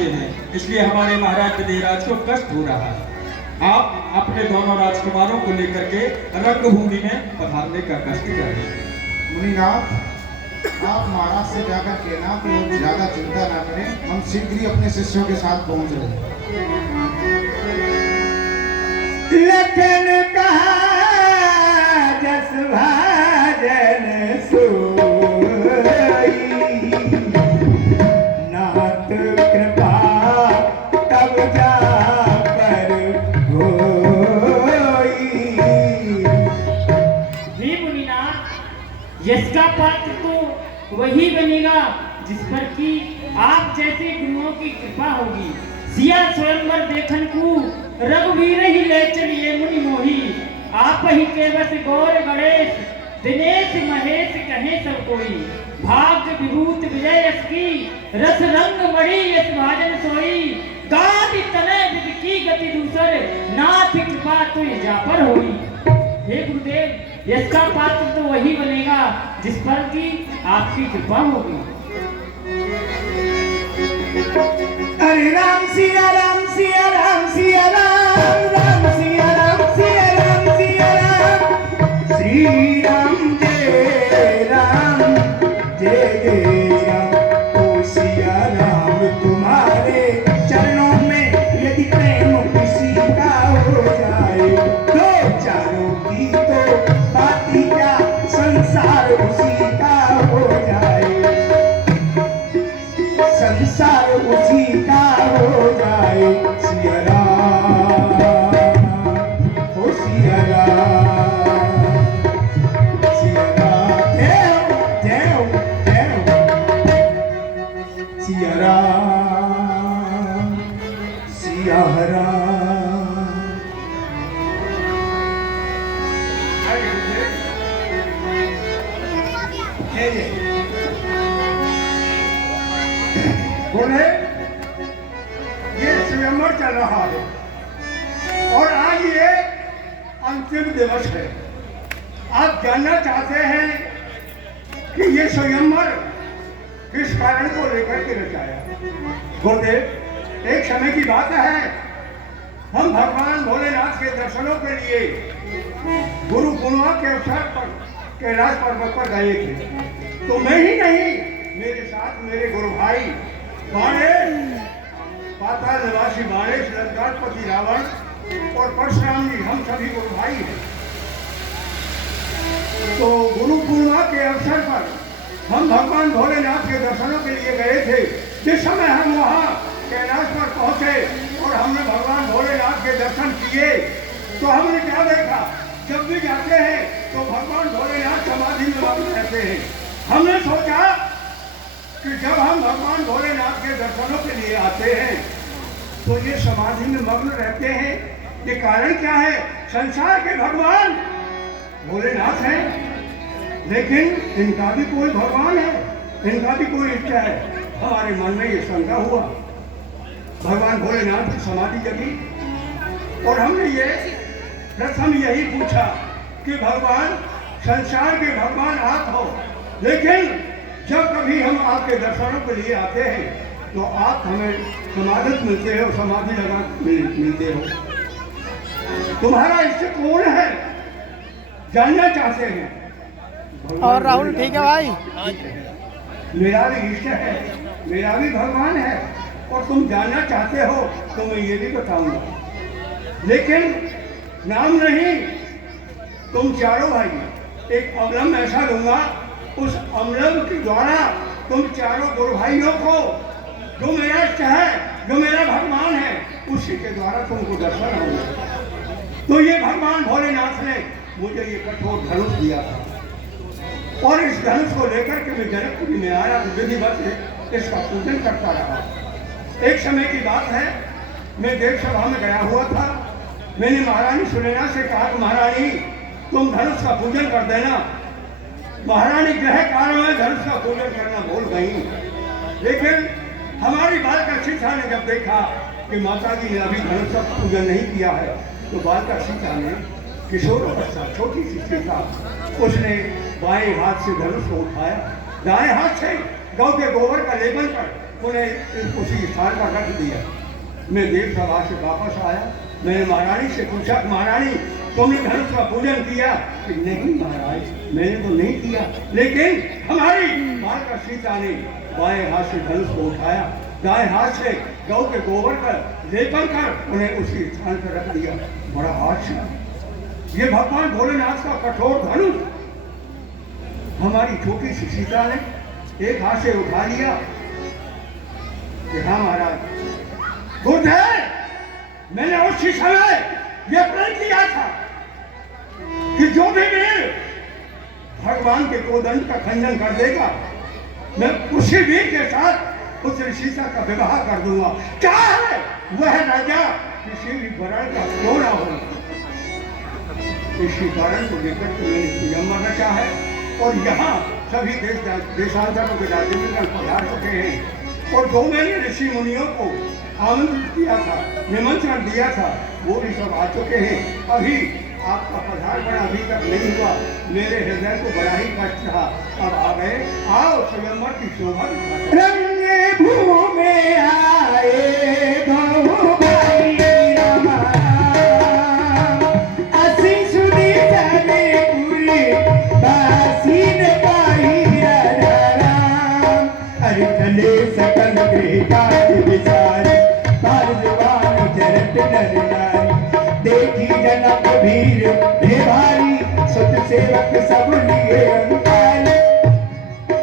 पहुंचे हैं, इसलिए हमारे महाराज विजयराज को कष्ट हो रहा है। आप अपने दोनों राजकुमारों को लेकर के रंगभूमि में पधारने का कष्ट करें। मुनिनाथ, आप महाराज से जाकर कहना कि वो ज्यादा चिंता ना करें, हम शीघ्र ही अपने शिष्यों के साथ पहुंच रहे हैं। लखन कहा जस भाजन सोई, नाथ कृपा तब जा पर होई। हे मुनिनाथ, यश का पात्र तो वही बनेगा जिस पर कि आप जैसे गुरुओं की कृपा होगी। सिया स्वयंवर देखन को रघुवीर ही ले चलिए मुनि मोही, आप ही केवस गौर गणेश दिनेश महेश कहे सब कोई। भाग्य विभूत विजय यश की रस रंग मणि यश भाजन सोई, गादि तनय विद की गति दूसर नाथ कृपा तुझ जा पर होई। हे गुरुदेव, यश का पात्र तो वही बनेगा जिस पर कि आपकी कृपा होगी। हरे राम सिया राम सिया राम सिया राम, राम सिया राम सिया राम सिया राम। श्री राम जय राम जय जय राम। ओ सिया राम तुम्हारे चरणों में यदि प्रेम किसी का हो जाए, तो चारों की तो बात ही क्या, संसार उसी का हो जाए, संसार उसी का हो जाए। सिया राम, ओ सिया राम, सिया राम, जय हो जय हो जय हो। सिया राम सिया राम। बोले ये स्वयंवर चल रहा है और आज ये अंतिम दिवस है। आप जानना चाहते हैं कि ये स्वयंवर किस कारण को लेकर के रचाया। गुरुदेव, एक समय की बात है, हम भगवान भोलेनाथ के दर्शनों के लिए गुरु पूर्णिमा के अवसर पर कैलाश पर्वत पर गए थे। तो मैं ही नहीं, मेरे साथ मेरे गुरु भाई बाणेश, पाताल निवासी बाणेश, लंकापति रावण और परशुराम जी, हम सभी गुरु भाई हैं। तो गुरु पूर्णिमा के अवसर पर हम भगवान भोलेनाथ के दर्शनों के लिए गए थे। जिस समय हम वहाँ कैलाश पर पहुँचे और हमने भगवान भोलेनाथ के दर्शन किए, तो हमने क्या देखा, जब भी जाते हैं तो भगवान भोलेनाथ समाधि में मग्न रहते हैं। हमने सोचा कि जब हम भगवान भोलेनाथ के दर्शनों के लिए आते हैं तो ये समाधि में मग्न रहते हैं, ये कारण क्या है? संसार के भगवान भोलेनाथ हैं, लेकिन इनका भी कोई भगवान है, इनका भी कोई इच्छा है। हमारे मन में ये शंका हुआ, भगवान भोलेनाथ की समाधि जगी और हमने ये प्रथम यही पूछा कि भगवान, संसार के भगवान आप हो, लेकिन जब कभी हम आपके दर्शनों के लिए आते हैं तो आप हमें समाधि मिलते हो, समाधि लगा मिलते हो। तुम्हारा इष्ट कौन है जानना चाहते हैं। और राहुल ठीक है भाई? मेरा भी इष्ट है, मेरा भी भगवान है, और तुम जानना चाहते हो तो मैं ये भी बताऊंगा, लेकिन नाम नहीं। तुम चारों भाई एक अवलंब ऐसा दूंगा, उस अवलंब के द्वारा तुम चारों गुरु भाइयों को, जो मेरा इष्ट है, जो मेरा भगवान है, उसी के द्वारा तुमको दर्शन होगा। तो ये भगवान भोलेनाथ ने मुझे ये कठोर धनुष दिया था और इस धनुष को लेकर के मैं जनकपुरी में आया तो विधिवत इसका पूजन करता रहा। एक समय की बात है, मैं देव सभा में गया हुआ था। मैंने महारानी सुनैना से कहा कि महारानी तुम धनुष का पूजन कर देना। महारानी ग्रह कारण में धनुष का पूजन करना भूल गई, लेकिन हमारी बाल का सीता ने जब देखा कि माता जी ने अभी धनुष का पूजन नहीं किया है, तो बाल का सीता ने, किशोर अवस्था छोटी सी सीता, उसने बाएं हाथ से धनुष को उठाया, दाएं हाथ से गौ के गोबर का लेपन कर उन्हें उसी स्थान पर रख दिया। मैं देव सभा से वापस आया, मैंने महारानी से पूछा, महारानी तुमने धनुष का पूजन किया? कि नहीं महाराज, मैंने तो नहीं किया, लेकिन हमारी माता सीता ने बाएं हाथ से धनुष को उठाया, दाएं हाथ से गौ के गोबर का लेपन कर उन्हें उसी स्थान पर रख दिया। बड़ा आश्चर्य, ये भगवान भोलेनाथ का कठोर धनुष हमारी छोटी सी सीता ने एक हाथ से उठा लिया कि हाँ महाराज गुरुदेव, मैंने उसी समय यह प्रण किया था कि जो भी वीर भगवान के कोदंड का खंडन कर देगा, मैं उसी वीर के साथ उस सीता का विवाह कर दूंगा, चाहे वह राजा किसी भी वर्ण का क्यों ना हो। इसी कारण को लेकर के मैंने स्वयंवर रचा है और यहाँ सभी देशांतरों के राजनीतिक पधार चुके हैं और जो मैंने ऋषि मुनियों को आमंत्रित किया था, निमंत्रण दिया था, वो भी सब आ चुके हैं। अभी आपका पधारपण अभी तक नहीं हुआ, मेरे हृदय को बड़ा ही कष्ट रहा, अब आ गए, आओ स्वयंवर की शोभा दिखाते हैं। रंग भूमि आए गौ भाई रामा, असी सुनी जाने पूरी बासी ने पाई राम। अरे चले सकल गृह काज विचारी, बार जवान जरत नर नारी। देखी जनक भीर हे भारी, सुत सेवक सब लिए अंगाल।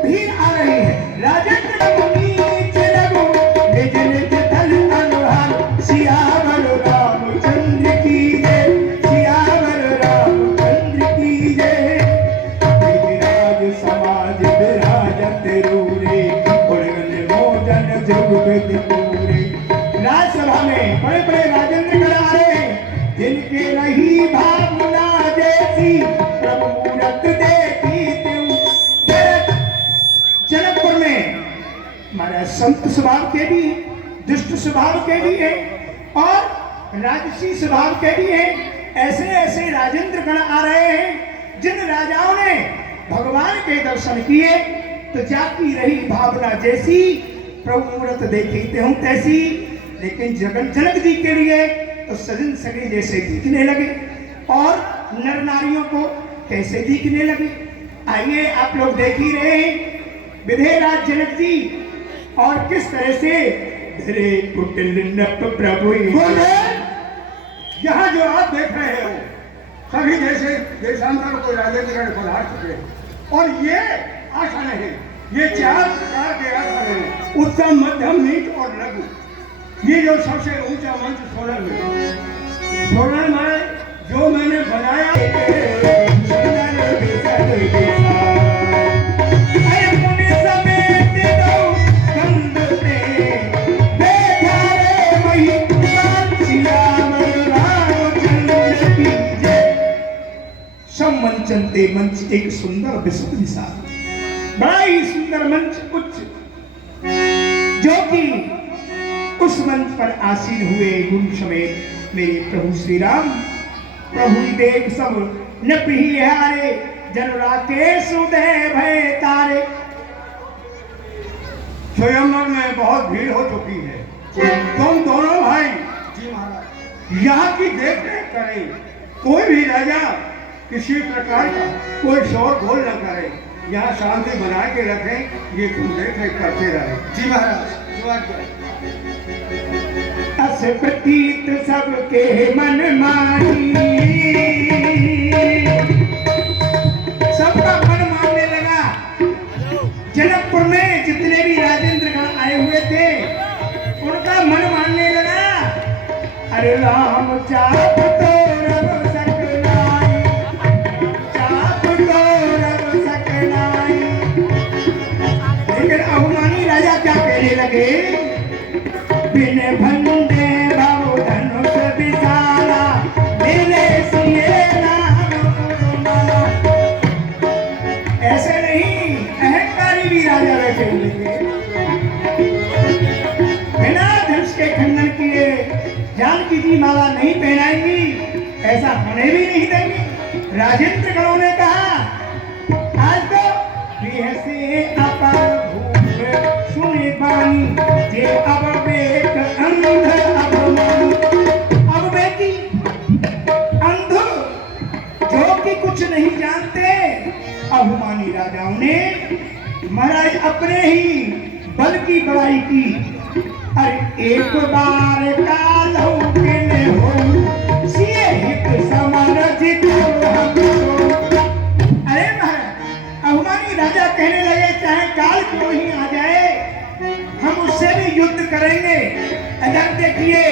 भीड़ आ रही है, राजेंद्र मुनि चलगो निज निज दल अनुहार। सियावर रामचंद्र की जय, सियावर रामचंद्र की जय। विराज समाज विराजत रूरे, उड़गन मोजन जुगत पूरे। राजसभा में बड़े बड़े राजेंद्र गण आ रहे हैं, जिनके रही भावना जैसी प्रभु मूरत देखी त्यों। जनकपुर में हमारा संत स्वभाव के भी हैं, दुष्ट स्वभाव के भी हैं और राजसी स्वभाव के भी हैं। ऐसे ऐसे राजेंद्र गण आ रहे हैं, जिन राजाओं ने भगवान के दर्शन किए तो जाती रही भावना जैसी प्रभु मूरत देखी त्यों तैसी। लेकिन जनक जी के लिए तो सजन सगे जैसे दिखने लगे और नर नारियों को कैसे दिखने लगे। आइए आप लोग देख ही रहे हैं विधेयराज जनक जी और किस तरह से धरे कुटिल नप प्रभु। यहाँ जो आप देख रहे हो सभी जैसे देशांतर को राजेंद्र पधार चुके हैं और ये आसन है, ये 4 प्रकार के आसन हैं, उत्तम मध्यम नीच और लघु। ये जो सबसे ऊंचा मंच सोलर है, सोलर में जो मैंने बनाया चलते मंच एक सुंदर विशुद्ध विशाल, बड़ा ही सुंदर मंच उच्च, जो कि उस मंच पर आसीन हुए गुरु समेत मेरे प्रभु श्री राम। प्रभु देख सब नपही हारे, जन राकेश उदय भय तारे। स्वयंवर में बहुत भीड़ हो चुकी है, तुम दोनों भाई जी महाराज यहाँ की देख रेख करें, कोई भी राजा किसी प्रकार का कोई शोर घोल न करे, यहाँ शांति बना के रखें, ये तुम देख रेख करते रहे। जी महाराज जो आज्ञा। अस प्रतीत सबके मन मानी, सबका मन मानने लगा। जनकपुर में जितने भी राजेंद्र गण आए हुए थे उनका मन मानने लगा। अरे राम चाप तो रब सकनाई, चाप तो रब सकनाई। लेकिन अभिमानी राजा क्या कहने लगे, बिन भंडे भाव धनुष विशाला, मिले सिए नाम गुरुमाला। ऐसे नहीं, अहंकारी भी राजा बैठे हुए थे, बिना धनुष के खंडन किए जानकी जी माला नहीं पहनाएंगी, ऐसा होने भी नहीं देंगे। राजेंद्र गणों ने कहा, आज तो से अपार भूप सुने बानी, महाराज अपने ही बल की बड़ाई की। अरे एक बार कालू के ने हो सिए हित समान जितो हमको। अरे महाराज अहुमानी राजा कहने लगे चाहे काल क्यों ही आ जाए हम उससे भी युद्ध करेंगे। अगर देखिए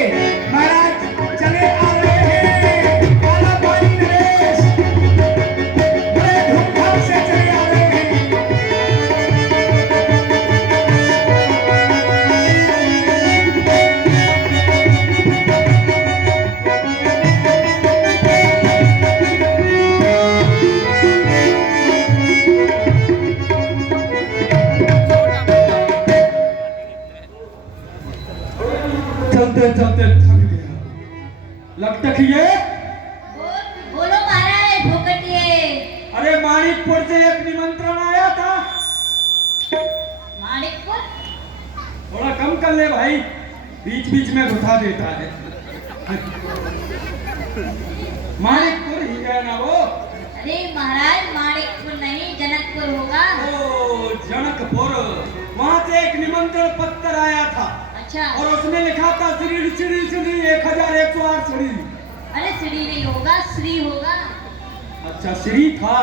महाराज चले आ रहे हैं काला पानी नरेश बड़े धूमधाम से चले आ रहे हैं। चलते चलते थक गया, लकटकिए। बोलो महाराज भोकटिए। अरे माणिकपुर से एक निमंत्रण आया था। माणिकपुर थोड़ा कम कर ले भाई, बीच बीच में घुसा देता है। माणिकपुर ही है ना वो? अरे महाराज माणिकपुर नहीं जनकपुर होगा। ओ जनकपुर, वहाँ से एक निमंत्रण पत्र आया था अच्छा और उसमें लिखा था श्री श्री श्री 1108 श्री। अरे श्री नहीं होगा श्री होगा। अच्छा श्री था,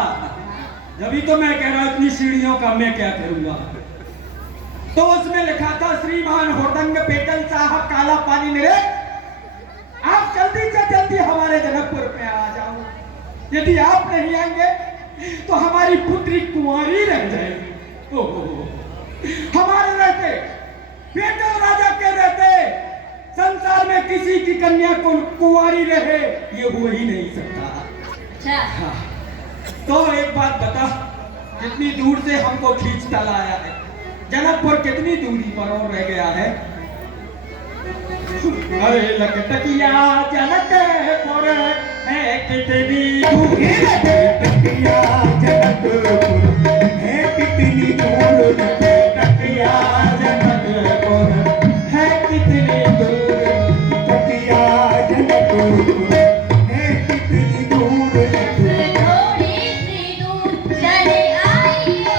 जब तो मैं कह रहा इतनी सीढ़ियों का मैं क्या करूंगा। तो उसमें लिखा था श्रीमान होडंग पेटल साहब काला पानी मेरे, आप जल्दी से जल्दी हमारे जनकपुर में आ जाओ। यदि आप नहीं आएंगे तो हमारी पुत्री कुंवारी रह जाएगी। ओहो, हमारे रहते पेटल राजा के रहते संसार में किसी की कन्या को कुंवारी रहे ये हो ही नहीं सकता। अच्छा हाँ। तो एक बात बता, कितनी दूर से हमको खींचता लाया है, जनकपुर कितनी दूरी पर और रह गया है? अरे लकटकिया जनकपुर है कितनी दूर, लकटकिया जनकपुर है कितनी दूर। लकटकिया जनकपुर है कितनी दूर, लकटकिया जनकपुर है कितनी दूर। थोड़ी सी दूर चले आइए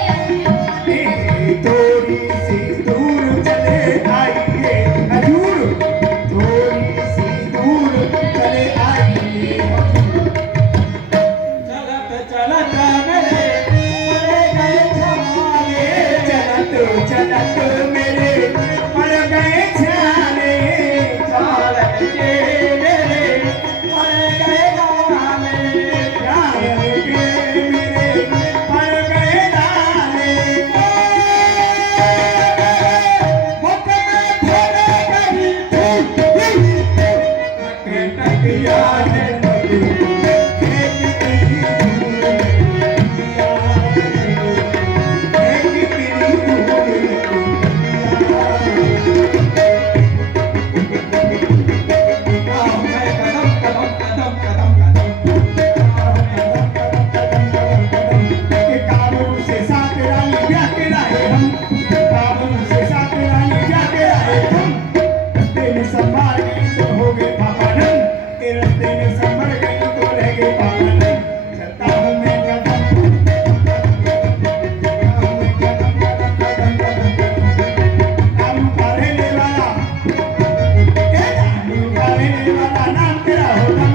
थोड़ी सी दूर चले आइए हजूर, थोड़ी सी दूर चले आइए। चलत चलत मेरे पड़े गए छमाले, चलत चलत मेरे पड़ गए छाले। चालत के मेरे पड़े गए गाले, प्यार के मेरे पड़ गए डाले। मुख में भरे गई धूल, लकटकिया जनकपुर है कितनी दूर। है कितनी दूर। मैं कदम कदम कदम कदम कदम के काबू से साथ रानी ब्याह के लाए हम, काबू से साथ रानी ब्याह के लाए हम। रस्ते में संभाल गई तो हो गए पापानन, के रस्ते में संभल गई तो रह गए पापानन। चलता हूँ मैं कदम काबू का रहने वाला, के काबू का रहने वाला नाम तेरा होदम,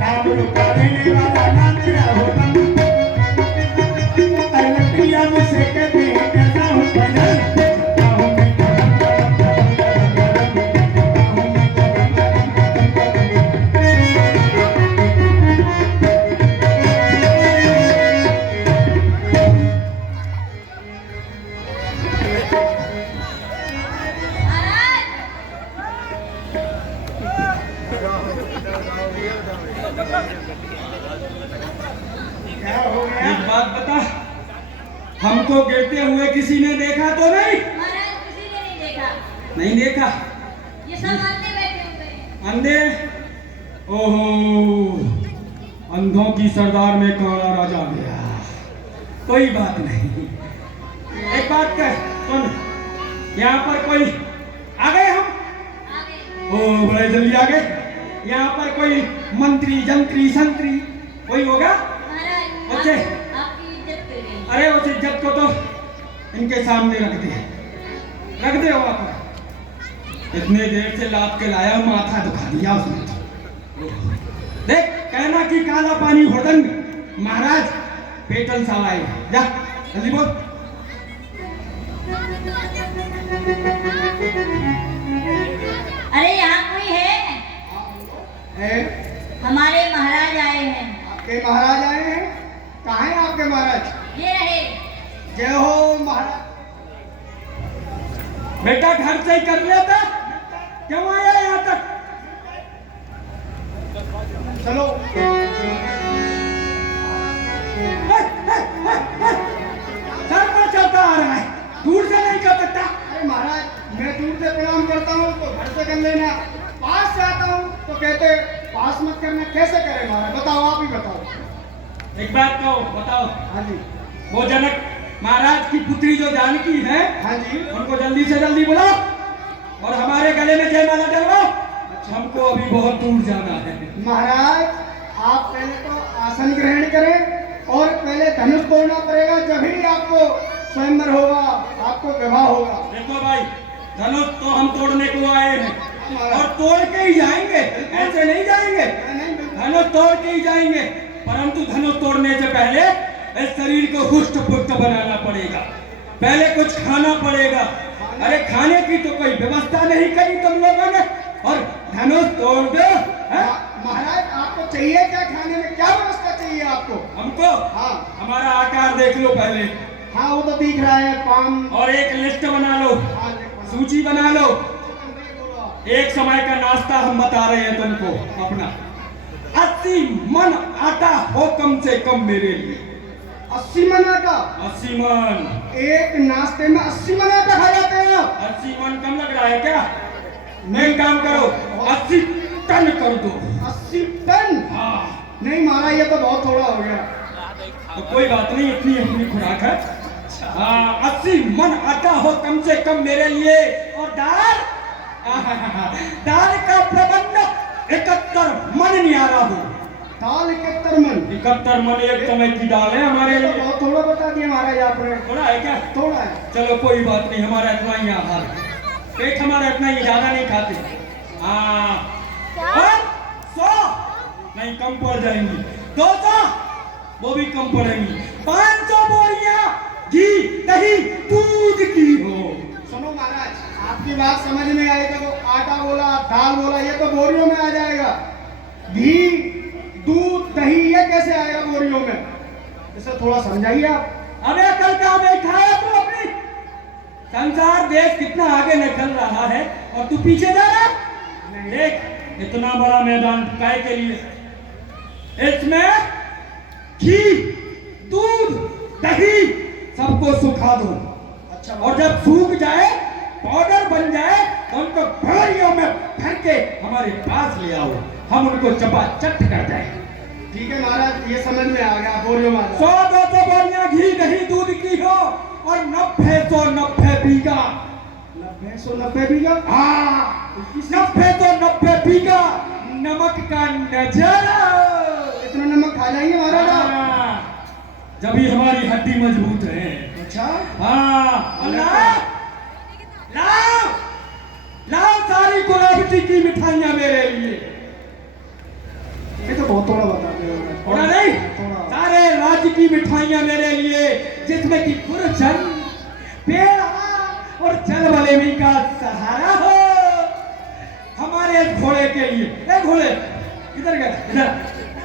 काबू का रहने वाला नाम तेरा होदम। लकड़ियाँ मुझसे कहते हैं कैसा हूँ बदल, चलता हूँ मैं कदम कदम कदम क्या हो गया? एक बात बता, हमको गिरते हुए किसी ने देखा तो नहीं? महाराज किसी ने नहीं देखा। नहीं देखा। ये सब अंधे बैठे हुए हैं। अंधे? ओहो, अंधों की सरदार में काला राजा आ गया। कोई बात नहीं। एक बात कह सुन, यहाँ पर कोई आ गए हम? आगे ओ बड़े जल्दी आ गए। यहाँ पर कोई मंत्री जंत्री संतरी कोई होगा? महाराज बच्चे। आपकी इज्जत कर गई। अरे उस इज्जत को तो इनके सामने रख दे वहां पर। इतने देर से लाद के लाया, माथा दुखा दिया उसने तो। देख, कहना कि काला पानी हुड़दंग महाराज पेटल साहब आए, जा जल्दी बोल। अरे यहाँ कोई है? है हमारे महाराज आए हैं। आपके महाराज आए हैं? कहाँ हैं आपके महाराज? ये रहे। जय हो महाराज। बेटा घर से ही कर लिया था, क्यों आया यहाँ तक? चलो सर पर चलता आ रहा है, दूर से नहीं कर सकता। अरे महाराज, मैं दूर से प्रणाम करता हूँ तो घर से कर लेना, पास से आता हूँ तो कहते पास मत करना। कैसे करे महाराज, बताओ, आप ही बताओ। एक बात कहो, बताओ। हाँ जी। वो जनक महाराज की पुत्री जो जानकी है, हाँ जी। उनको जल्दी से जल्दी बुलाओ और हमारे गले में जयमाला डलवाओ। हमको अभी बहुत दूर जाना है। महाराज, आप पहले तो आसन ग्रहण करें और पहले धनुष तोड़ना पड़ेगा, जभी आपको स्वयंवर होगा, आपको विवाह होगा। देखो भाई, धनुष तो हम तोड़ने को आए हैं और तोड़ के ही जाएंगे, ऐसे नहीं जाएंगे। धनुष तोड़ के ही जाएंगे, परंतु धनुष तोड़ने से पहले इस शरीर को हुष्ट पुष्ट बनाना पड़ेगा, पहले कुछ खाना पड़ेगा। अरे खाने की तो कोई व्यवस्था नहीं करी तुम लोगों ने, और धनुष तोड़ दो। महाराज, आपको चाहिए क्या खाने में, क्या व्यवस्था चाहिए आपको? हमको हाँ। हमारा आकार देख लो पहले, हाँ, वो तो दिख रहा है, पाम। और एक लिस्ट बना लो, हाँ, सूची बना लो। बोलो। एक समय का नाश्ता हम बता रहे हैं तुमको अपना। 80 मन आटा हो कम से कम मेरे लिए। 80 मन आटा? 80 मन। एक नाश्ते में 80 मन आटा खा जाते हैं आप? 80 मन कम लग रहा है क्या? एक काम करो, 80 टन कर दो। 80 टन? हाँ। नहीं महाराज, ये तो बहुत थोड़ा हो गया। तो कोई बात नहीं, इतनी अपनी खुराक है। 80 मन आटा हो कम से कम मेरे लिए, और दाल, दाल का प्रबंध 71 मन न्यारा हो। दाल 71 मन? 71 मन एक समय की दाल है हमारे ये तो लिए। बहुत थोड़ा बता दिया महाराज आपने। थोड़ा है क्या? थोड़ा है। चलो कोई बात नहीं, हमारा इतना ही आहार है, पेट हमारा इतना ही, ज्यादा नहीं खाते। और 100 नहीं, कम पड़ जाएंगी। 200 वो भी कम पड़ेंगी। 500 बोरियां घी दही दूध की हो। सुनो महाराज, आपकी बात समझ में आई, तो आटा बोला, दाल बोला, ये तो बोरियों में आ जाएगा। घी दूध दही ये कैसे आएगा बोरियों में? इसे थोड़ा समझाइए आप। अबे अकल का बैठा है तू अपनी? संसार देश कितना आगे निकल रहा है और तू पीछे जा रहा है। देख, इतना बड़ा मैदान काय के लिए, इसमें घी दूध दही सबको सुखा दो। अच्छा, और जब सूख जाए, पाउडर बन जाए, तो उनको बोरियों में भर के हमारे पास ले आओ, हम उनको चपाचट कर जाए। ठीक है महाराज, ये समझ में आ गया, बोरियों में आ जाओ। 100-200 बोरियां घी दही दूध की हो, और 90-90 बीघा। 90 बीघा? हाँ, 90 बीघा नमक का नजारा। इतना नमक खा जाएंगे महाराज आप? हाँ, जब भी हमारी हड्डी मजबूत है। अच्छा। हाँ, लाओ लाओ सारी गुलाबती की मिठाइयां मेरे लिए। ये तो बहुत थोड़ा बता दिया। थोड़ा नहीं, थोड़ा। सारे राज्य की मिठाइयां मेरे लिए, जिसमें कि गुरचन पेड़ा और जलवलेवी का सहारा हो। हमारे इस घोड़े के लिए, ए घोड़े इधर गया, इधर,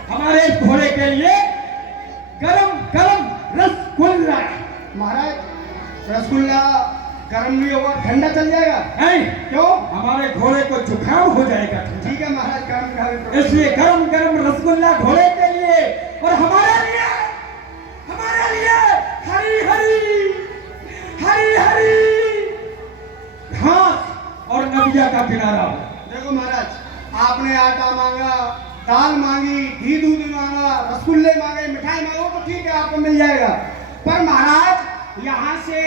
हमारे इस घोड़े के लिए गरम गरम रसगुल्ला। महाराज, रसगुल्ला गर्म नहीं होगा, ठंडा चल जाएगा? नहीं, क्यों? हमारे घोड़े को जुकाम हो जाएगा। ठीक है महाराज, गर्म गर्म। इसलिए गरम गरम रसगुल्ला घोड़े के लिए, और हमारे लिए हरी हरी घास और नदिया का किनारा हो। देखो महाराज, आपने आटा मांगा, दाल मांगी, घी दूध मांगा, रसगुल्ले मांगे, मिठाई मांगो तो ठीक है, आपको मिल जाएगा। पर महाराज, यहाँ से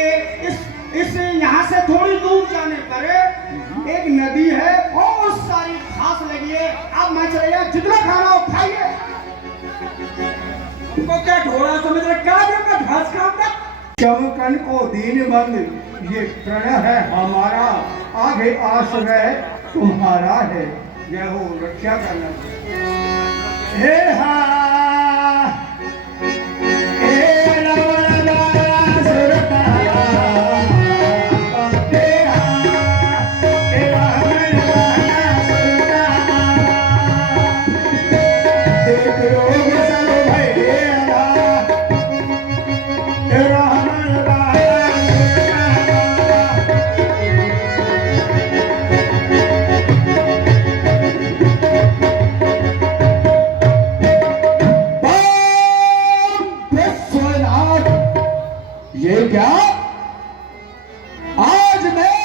यहाँ से थोड़ी दूर जाने पर एक नदी है, बहुत सारी घास लगी है, आप वहां चले जाओ, जितना खाना हो खाइए। हमको क्या घोड़ा समझ रखा है? घास खाऊंगा? चमकन को दीनबंद ये प्रण है हमारा, आगे आश्रय तुम्हारा है। जय हो, रक्षा करना। हे हा हे रावण सुरता हे हा हे रावण सुरता देख रोग सब भैया हे रावण ये क्या? आज मैं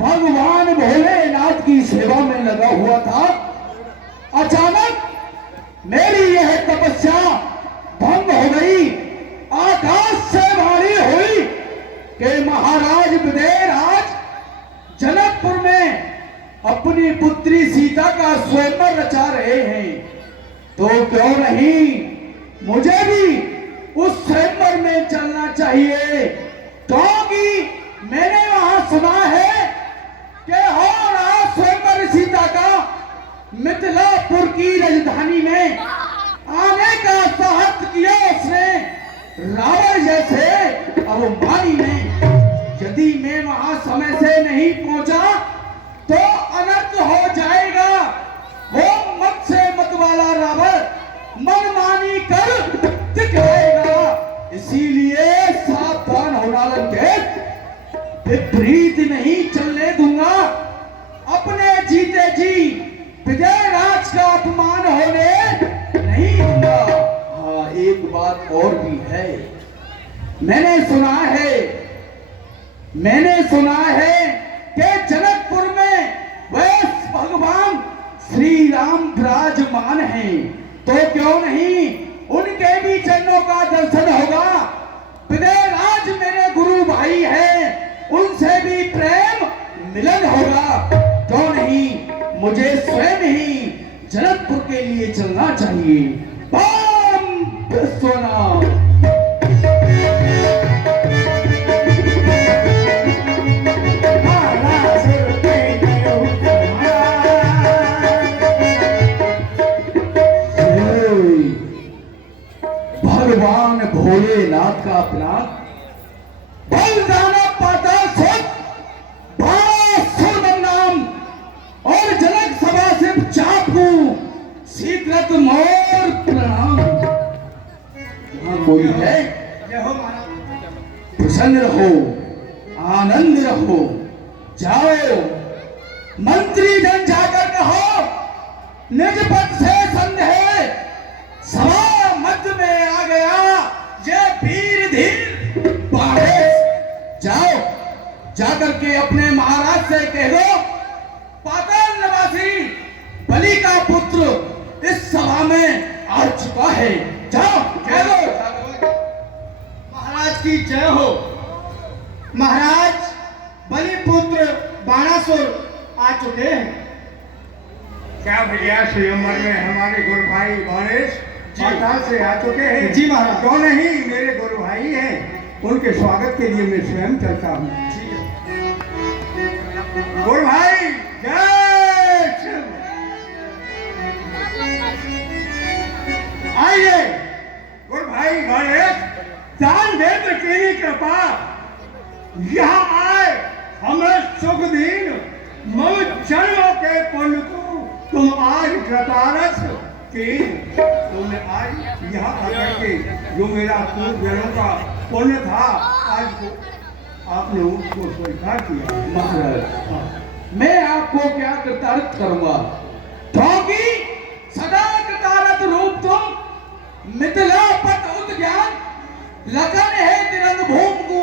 भगवान भोलेनाथ की सेवा में लगा हुआ था, अचानक मेरी यह तपस्या भंग हो गई। आकाश से वाणी हुई कि महाराज विदेहराज जनकपुर में अपनी पुत्री सीता का स्वयंवर रचा रहे हैं, तो क्यों नहीं मुझे भी उस स्वयंवर में चलना चाहिए, क्योंकि मैंने वहां सुना है कि हो रहा स्वयंवर सीता का मिथिलापुर की राजधानी में आने का साहस किया उसने रावण जैसे अवमानी ने। यदि मैं वहां समय से नहीं पहुंचा तो अनर्थ हो जाएगा। वो मत से मत वाला रावण मनमानी कर दिखाएगा, इसीलिए सावधान होना लंकेश, विपरीत नहीं चलने दूंगा। अपने जीते जी विजयराज का अपमान होने नहीं दूंगा। हाँ, एक बात और भी है, मैंने सुना है कि जनकपुर में वह भगवान श्री राम विराजमान हैं, तो क्यों नहीं उनके भी चरणों का दर्शन होगा। विदेहराज मेरे गुरु भाई हैं, उनसे भी प्रेम मिलन होगा, क्यों नहीं मुझे स्वयं ही जनकपुर के लिए चलना चाहिए। बम विश्वनाथ। भगवान भोलेनाथ का अपना बलदाना पाता नाम और जनक सभा से चापू शीघ्रत मोर प्रणाम। यहाँ कोई है? प्रसन्न रहो, आनंद रहो, जाओ मंत्री जन जाकर कहो निज पद से संदेह सभा मध्य में आ गया ये वीर धीर बारिश। जाओ जाकर के अपने महाराज से कह दो पाताल निवासी बलि का पुत्र इस सभा में आ चुका है। जाओ कह दो। महाराज की जय हो। महाराज बलिपुत्र बाणासुर आ चुके हैं। क्या भैया स्वयंवर में हमारे गुरु भाई गणेश पाताल से आ चुके हैं? जी महाराज। क्यों नहीं, मेरे गुरु भाई हैं, उनके स्वागत के लिए मैं स्वयं चलता हूँ। गुरु भाई जय शिव। आइए गुरु भाई गणेश, दान देव की कृपा यहाँ आए हमें सुख दीन मम जन्मों के पुण्य को तुम आज कृतारथ की। तुमने आज यहाँ आकर के जो मेरा पूर्व जन्मों का पुण्य था आज को आपने उसको स्वीकार किया। महाराज मैं आपको क्या कृतार्थ करूंगा, क्योंकि सदा कृतार्थ रूप तुम मिथिला पट उद्यान लगन है तिरंग भूम को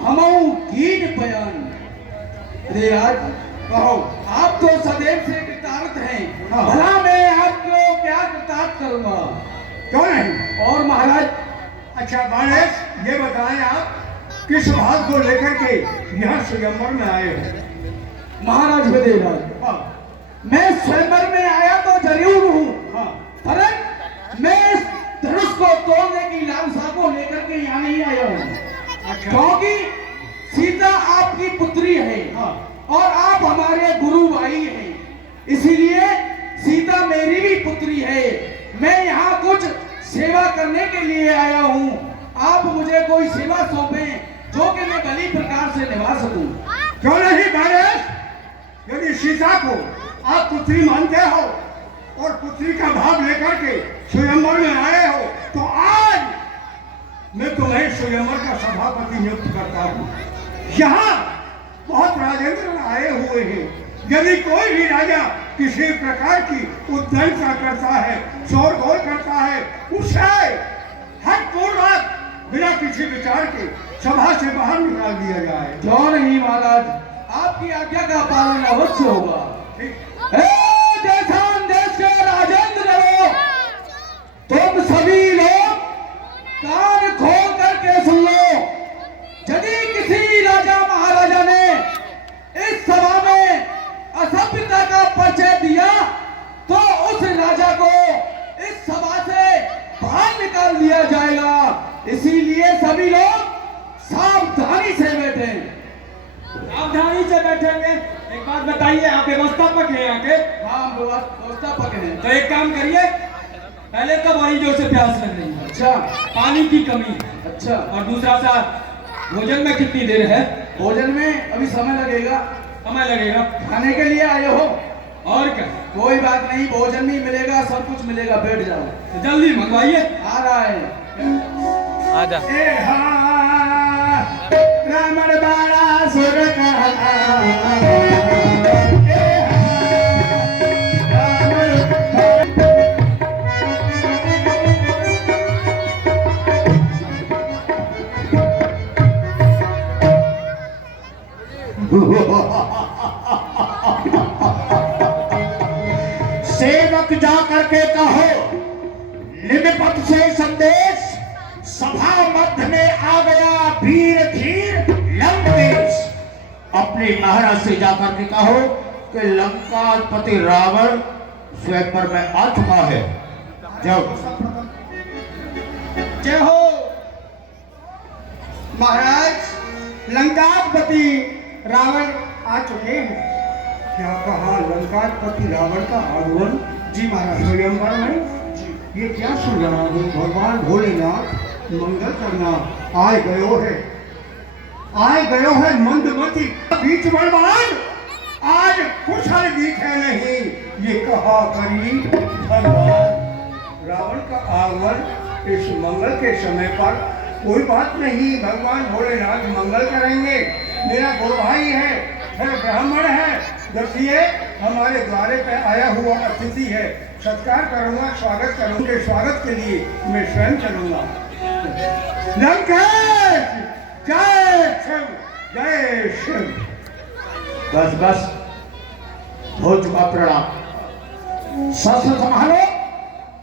हमऊ कीन बयान। आज कहो आप तो सदैव से कृतार्थ हैं, भला मैं आपको क्या कृतार्थ करूंगा। क्यों नहीं। और महाराज अच्छा गणेश ये बताएं आप किस बात को लेकर के यहाँ स्वयंवर में आए हो? महाराज विदेहराज, हाँ मैं स्वयंवर में आया तो जरूर हूँ, हाँ परंतु मैं इस धनुष को तोड़ने की लालसा को लेकर के यहाँ नहीं आया हूँ। क्योंकि सीता आपकी पुत्री है हाँ। और आप हमारे गुरु भाई हैं, इसीलिए सीता मेरी भी पुत्री है। मैं यहाँ कुछ सेवा करने के लिए आया हूँ। आप मुझे कोई सेवा सौंपें जो कि मैं भली प्रकार से निभा सकूं। क्यों नहीं गणेश? यदि सीता को आप पुत्री मानते हो और पुत्री का भाव लेकर के स्वयंवर में आए हो, तो आज मैं तुम्हें स्वयंवर का सभापति नियुक्त करता हूँ। यहाँ बहुत राजेंद्र आए हुए हैं। यदि कोई भी राजा किसी प्रकार की उद्दंडता करता है, शोरगोल करता है, उसे हठपूर्वक बिना किसी विचार के सभा से बाहर निकाल दिया जाए। क्यों नहीं महाराज, आपकी आज्ञा का पालन अवश्य होगा। ठीक। देशान देश के राजेंद्र लोग, तुम सभी लोग कान खोल करके सुन लो। यदि किसी राजा महाराजा ने इस सभा में असभ्यता का परिचय दिया तो उस राजा को इस सभा से बाहर निकाल दिया जाएगा। इसीलिए सभी लोग सावधानी से बैठे। सावधानी से बैठेंगे। एक बात बताइए, आप व्यवस्थापक हैं यहाँ के? हाँ व्यवस्थापक हैं। तो एक काम करिए, पहले तो बड़ी जोर से प्यास लग रही है, अच्छा पानी की कमी, अच्छा। और दूसरा सा भोजन में कितनी देर है? भोजन में अभी समय लगेगा। समय लगेगा। खाने के लिए आए हो? और क्या? कोई बात नहीं, भोजन भी मिलेगा, सब कुछ मिलेगा, बैठ जाओ। तो जल्दी मंगवाइए। आ रहा है। ए हाँ, रावण बाड़ा सुर कहा। ए हाँ, रावण सेवक जा करके कहो, निमिपत से संदेश, सभा मध्य में आ गया वीर धीर लंकेश। अपने महाराज से जाकर के कहो कि लंकापति रावण स्वयंवर में आ चुका है। जाओ। जय हो महाराज, लंकापति रावण आ चुके हैं। क्या कहा? लंकापति रावण का आगमन? जी महाराज। स्वयंवर में जी। ये क्या सुन रहा हूँ? भगवान भोलेनाथ मंगल करना आए गयो है, आए गयो है मंदमती बीच बलवान, आज कुशल दिखे नहीं, ये कहा करी भगवान। रावण का आगमन इस मंगल के समय पर कोई बात नहीं, भगवान भोलेनाथ मंगल करेंगे। मेरा गुरु भाई है, फिर ब्राह्मण है, देखिए हमारे द्वारे पे आया हुआ अतिथि है, सत्कार करूंगा, स्वागत करूंगा। स्वागत के लिए मैं स्वयं चलूंगा। लंकेश जय शिव, जय शिव। बस बस हो चुका प्रणाम। शस्त्र संभालो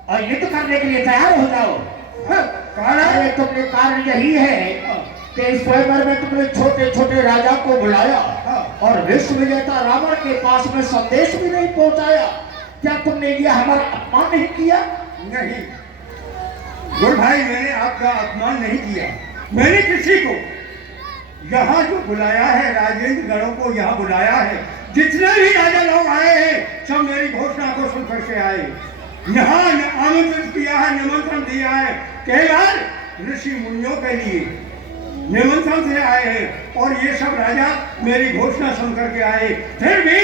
और युद्ध करने के लिए तैयार हो जाओ। कारण तुमने कारण यही है कि इस स्वयंवर में तुमने छोटे छोटे राजा को बुलाया और विश्व विजेता रावण के पास में संदेश भी नहीं पहुंचाया। क्या तुमने ये हमारा अपमान नहीं किया? नहीं गुरु भाई, मैंने आपका अपमान नहीं किया। मैंने किसी को यहाँ जो बुलाया है, राजेंद्र गणों को यहाँ बुलाया है, जितने भी राजा लोग आए हैं सब मेरी घोषणा को सुन करके आए। यहाँ आमंत्रित किया है, निमंत्रण दिया है, केवल ऋषि मुनियों के लिए निमंत्रण से आए हैं और ये सब राजा मेरी घोषणा सुन करके आए। फिर भी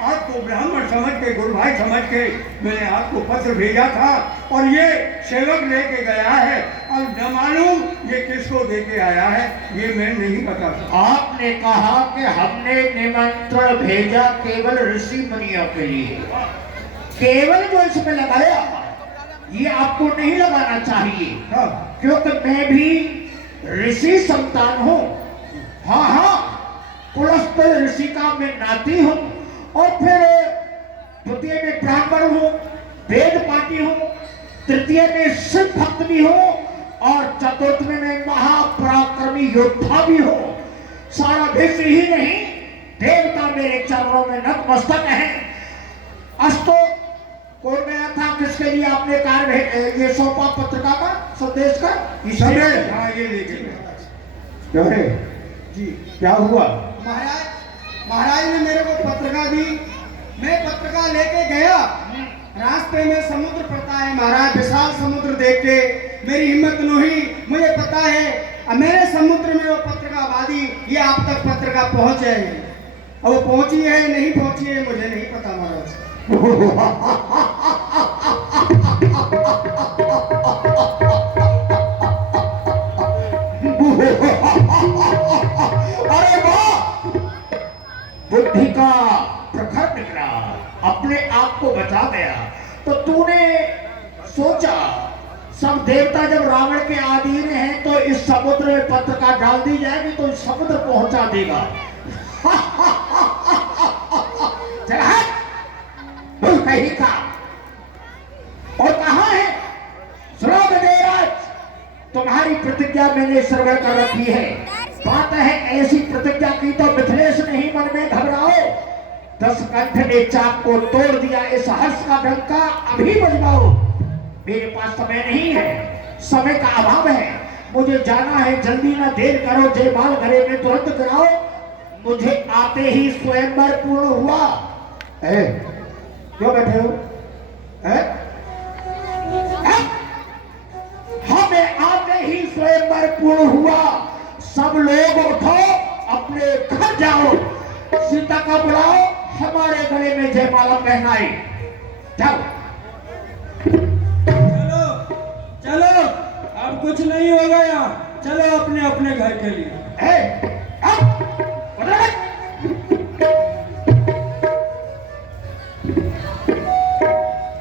आपको ब्राह्मण समझ के, गुरु भाई समझ के मैंने आपको पत्र भेजा था और ये सेवक लेके गया है। अब न मालूम ये किसको देके आया है, ये मैं नहीं बता सकता। आपने कहा कि हमने निमंत्रण भेजा केवल ऋषि मुनियों के लिए। केवल जो इसमें लगाया ये आपको नहीं लगाना चाहिए, क्योंकि मैं भी ऋषि संतान हूँ। हाँ हाँ, कुलस्थ ऋषि का मैं नाती हूँ और फिर द्वितीय में ब्राह्मण हूँ, वेद पाठी हूँ, तृतीय में शिव भक्त भी हूँ और चतुर्थ में मैं महापराक्रमी योद्धा भी हूँ। सारा विश्व ही नहीं, देवता मेरे चरणों में नतमस्तक है। अस्तो कौन गया था, किसके लिए आपने कार्य ये सौंपा, पत्रिका का संदेश का? हाँ, ये लेके क्या है? जी क्या हुआ? महाराज ने मेरे को पत्रिका दी, मैं पत्रिका लेके गया, रास्ते में समुद्र पड़ता है महाराज, विशाल समुद्र देख के मेरी हिम्मत न हुई, मुझे पता है अब मेरे समुद्र में वो पत्रिका बादी, ये आप तक पत्रिका पहुंच जाएगी। अब वो पहुंची है नहीं पहुंची है मुझे नहीं पता महाराज। अरे वाह, बुद्धि का प्रखर निकला, अपने आप को बचा गया। तो तूने सोचा सब देवता जब रावण के अधीन हैं तो इस समुद्र में पत्रिका डाल दी जाएगी तो समुद्र पहुंचा देगा। चल हट, तू कहीं का और कहां है? सुनो देवराज, तुम्हारी प्रतिज्ञा मैंने सर्वे कर रखी है। बात है ऐसी प्रतिज्ञा की तो मिथिलेश नहीं मन में घबराओ। 10 कंठ ने चाप को तोड़ दिया, इस हर्ष का डंका अभी बजवाओ। मेरे पास समय नहीं है, समय का अभाव है, मुझे जाना है, जल्दी ना देर करो, जयमाल घरे में तुरंत कराओ। मुझे आते ही स्वयंवर पूर्ण हुआ। क्यों बैठे हो? हमें आते ही स्वयंवर पूर्ण हुआ। सब लोग उठो, अपने घर जाओ, सीता का बुलाओ, हमारे गले में जयमाला पहनाई। जाओ चलो चलो, अब कुछ नहीं हो गया, चलो अपने अपने घर के लिए।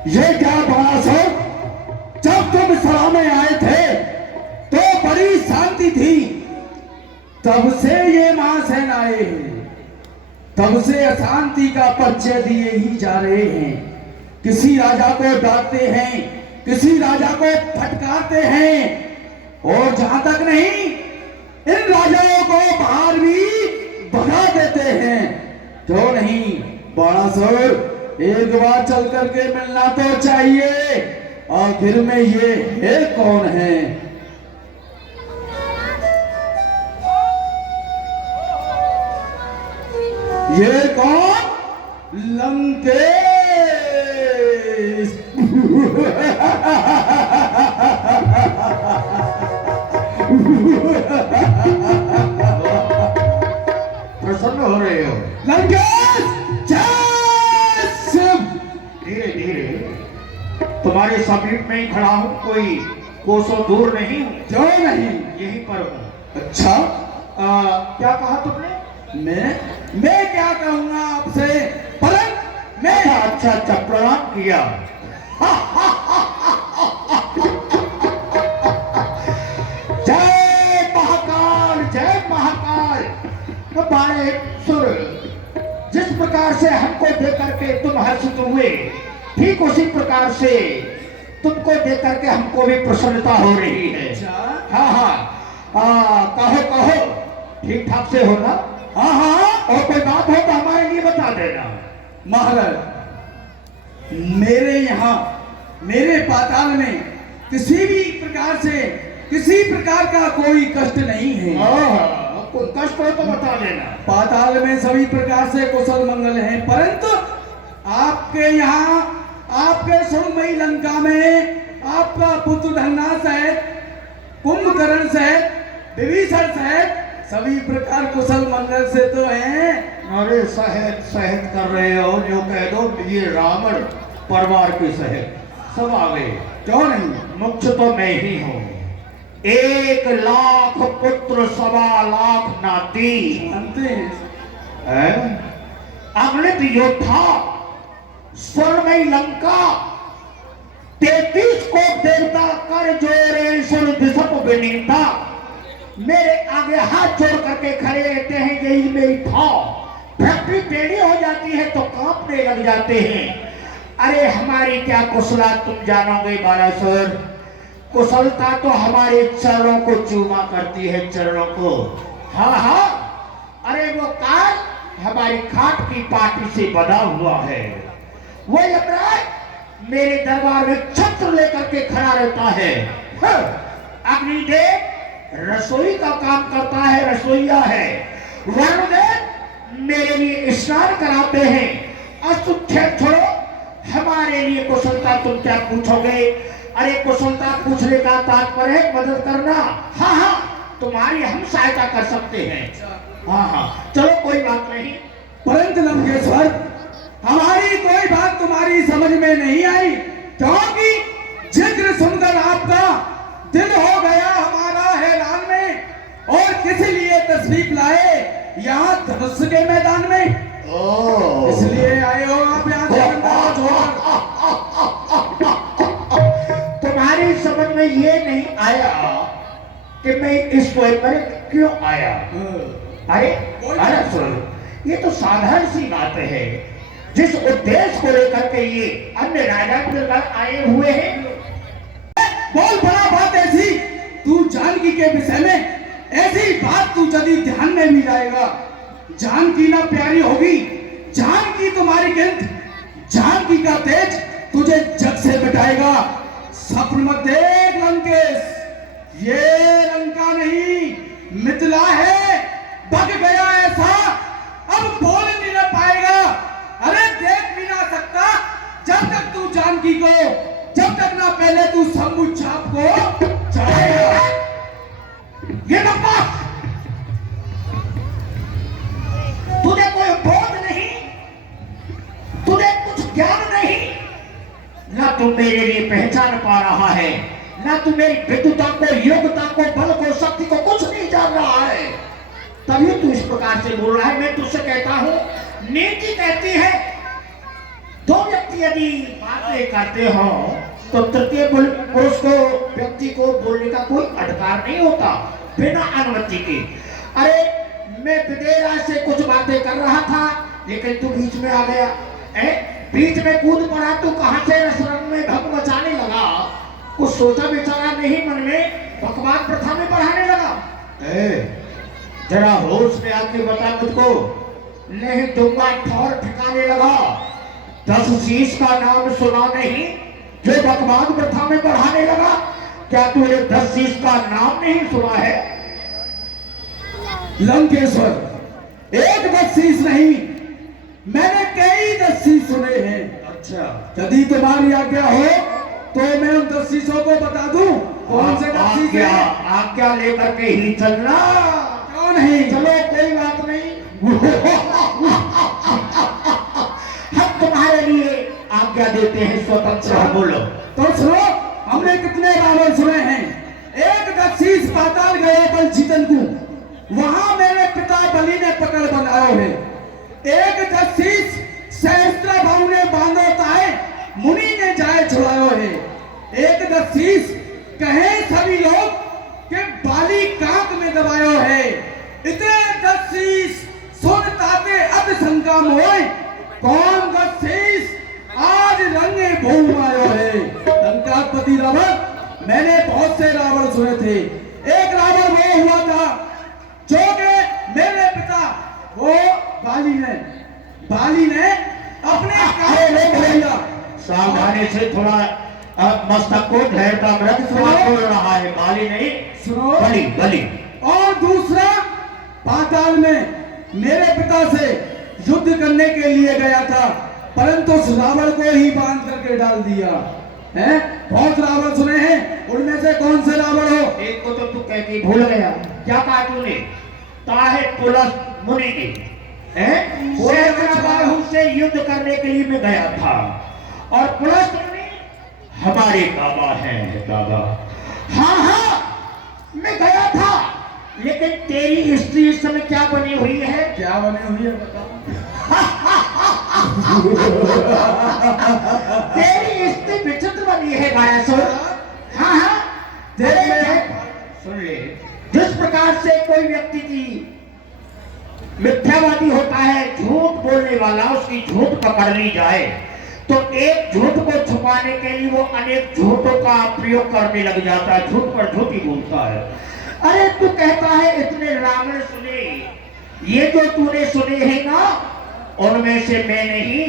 ये क्या बड़ा सर, जब तुम सभा में आए थे तो बड़ी शांति थी, तब से ये महासेन आए हैं, तब से अशांति का परिचय दिए ही जा रहे हैं। किसी राजा को डांटते हैं, किसी राजा को फटकारते हैं, और जहां तक नहीं इन राजाओं को बाहर भी भगा देते हैं। क्यों नहीं बाणासुर, एक बार चल करके मिलना तो चाहिए, आखिर में ये है कौन है? ये कौन? लंकेश। प्रसन्न हो रहे हो? लंकेश, जय शिव। धीरे धीरे, तुम्हारे समीप में ही खड़ा हूं, कोई कोसों दूर नहीं हूं। क्यों नहीं? यहीं पर हूं। अच्छा, क्या कहा तुमने? मैं क्या कहूंगा आपसे, परंतु मैं अच्छा प्रणाम किया। जय महाकाल, जय महाकाल। बारे सुर, जिस प्रकार से हमको देख करके तुम हर्षित हुए, ठीक उसी प्रकार से तुमको देख करके हमको भी प्रसन्नता हो रही है। हाँ हाँ, कहो कहो, ठीक ठाक से हो ना? हाँ हाँ, और कोई बात हो तो हमारे लिए बता देना। महाराज, मेरे यहाँ, मेरे पाताल में किसी भी प्रकार से, किसी प्रकार का कोई कष्ट नहीं है। कोई कष्ट हो तो बता देना। पाताल में सभी प्रकार से कुशल मंगल हैं, परंतु आपके यहाँ, आपके सुरमई लंका में आपका पुत्र धन्ना सहित, कुंभकर्ण सहित, विभीषण सहित सभी प्रकार कुशल मंगल से तो हैं। अरे सहित सहित कर रहे हो, जो कह दो ये रावण परिवार के सहित सब आ गए। क्यों नहीं? मुख्य तो मैं ही हूँ। 1 लाख पुत्र, 1.25 लाख नाती, अमृत योद्धा, स्वर्णमयी लंका, 33 कोट देवता, कर जोरे सुर दिशप विनीता, मेरे आगे हाथ जोड़ करके खड़े रहते हैं। यही मेरी भाव, पृथ्वी टेढ़ी हो जाती है तो कांपने लग जाते हैं। अरे हमारी क्या कुशला तुम जानोगे बालासुर, कुशलता तो हमारे चरणों को चूमा करती है, चरणों को। हाँ हाँ, अरे वो काल हमारी खाट की पाटी से बना हुआ है। वो यमराज मेरे दरबार में छत्र लेकर के खड़ा रहता है। अग्निदेव रसोई का काम करता है, रसोईया है। वरुणदेव मेरे लिए स्नान कराते हैं। असुच्छेद छोड़ो, हमारे लिए कुशलता तुम क्या पूछोगे? अरे कुशलता पूछने का तात्पर्य है मदद करना। हाँ हाँ, तुम्हारी हम सहायता कर सकते हैं। हाँ हाँ, चलो कोई बात नहीं। परंतु लंकेश्वर, हमारी कोई बात तुम्हारी समझ में नहीं आई, क्योंकि जिक्र सुनकर आपका दिल हो गया हमारा हैरान में। और किस लिए तशरीफ लाए यहाँ धनुष के मैदान में? इसलिए आए हो आप यहाँ से? तुम्हारी समझ में ये नहीं आया कि मैं इस स्वयंवर क्यों आया? अरे अरे सुन, ये तो साधारण सी बात है। जिस उद्देश्य को लेकर के ये अन्य राजा के दरबार आए हुए हैं, बोल बड़ा बात ऐसी तू जानकी के विषय में, ऐसी बात तू यदि ध्यान में भी लाएगा, जानकी ना प्यारी होगी, जानकी तुम्हारी गिनत, जानकी का तेज तुझे जग से बिठाएगा। सपन मत देख लंकेश, ये लंका नहीं मिथिला है। बग गया ऐसा, अब बोल नहीं ना पाएगा। अरे देख भी ना सकता जब तक तू जानकी को, जब तक ना पहले तू शंभु छाप को चढ़ाएगा। ये बकवास, तुझे कोई बोध नहीं, तुझे कुछ ज्ञान नहीं, ना तू मेरे लिए पहचान पा रहा है, ना तू मेरी विद्युता को, योग्यता को, बल को, शक्ति को कुछ नहीं जान रहा है। तभी तू इस प्रकार से बोल रहा है। मैं तुझसे कहता हूं, नीति कहती है दो व्यक्ति यदि बातें करते हो तो तृतीय पुरुष को, व्यक्ति को बोलने का कोई अधिकार नहीं होता बिना अनुमति के। अरे मैं विदेरा से कुछ बातें कर रहा था, लेकिन तू बीच में आ गया। बीच में कूद पड़ा, तू कहां से रसरंग में भग मचाने लगा। कुछ सोचा विचारा नहीं मन में, बकवास प्रथा में बढ़ाने लगा। जरा होश में आके बता मुझको, नहीं दूंगा ठौर ठिकाने लगा। 10 शीश का नाम सुना नहीं जो बकवास प्रथा में बढ़ाने लगा? क्या तूने 10 शीश का नाम नहीं सुना है? लंकेश्वर, एक 10 शीश नहीं, मैंने कई 10 शीश सुने हैं। अच्छा, यदि तुम्हारी आज्ञा हो तो मैं उन 10 शीशों को बता दूं कौन से 10 शीश हैं? आज्ञा लेकर के ही चलना। क्यों नहीं? चलो कोई बात नहीं। हम तुम्हारे लिए आज्ञा देते हैं, स्वतंत्र बोलो। तो सुनो, हमने कितने रावण सुने हैं। एक 10 शीश पाताल गए बल जीतन को, वहां मेरे पिता बलि ने पकड़ बनाओ है। एक 10 शीश सहस्त्र भाव ने बांधो ताए, मुनि ने जाए छुड़ायो है। एक 10 शीश कहे सभी लोग के बाली कांक में दबायो है। इतने 10 शीश सुन ताते अत शंका मोय, कौन 10 शीश आज रंगे भूम आयो है। लंकापति रावण, मैंने बहुत से रावण सुने थे। एक रावण वो हुआ था जो के मेरे पिता वो बाली ने अपने काहे ले भैया। सावधानी से थोड़ा मस्तक को धैर्यता में रख, बोल रहा है बाली नहीं, सुनो, बलि। और दूसरा पाताल में मेरे पिता से युद्ध करने के लिए गया था, परंतु उस रावण को ही बांध करके डाल दिया है। बहुत रावण सुने हैं, उनमें से कौन से रावण हो? एक को तो तू कहती भूल गया। क्या कहा तूने? ताहे पुलस मुनि ने बाहु से युद्ध करने के लिए मैं गया था, और पुलस मुनि हमारे बाबा हैं। बाबा, हाँ हाँ मैं गया था, लेकिन तेरी स्त्री इस समय क्या बनी हुई है? क्या बनी हुई है बताओ? तेरी स्त्री विचित्र बनी है गायासुर। हाँ हाँ, सुन ले, जिस प्रकार से कोई व्यक्ति की मिथ्यावादी होता है, झूठ बोलने वाला, उसकी झूठ पकड़ ली जाए तो एक झूठ को छुपाने के लिए वो अनेक झूठों का प्रयोग करने लग जाता है, झूठ पर झूठ ही बोलता है। अरे तू कहता है इतने रावण सुने, ये जो तूने सुने हैं ना, उनमें से मैं नहीं।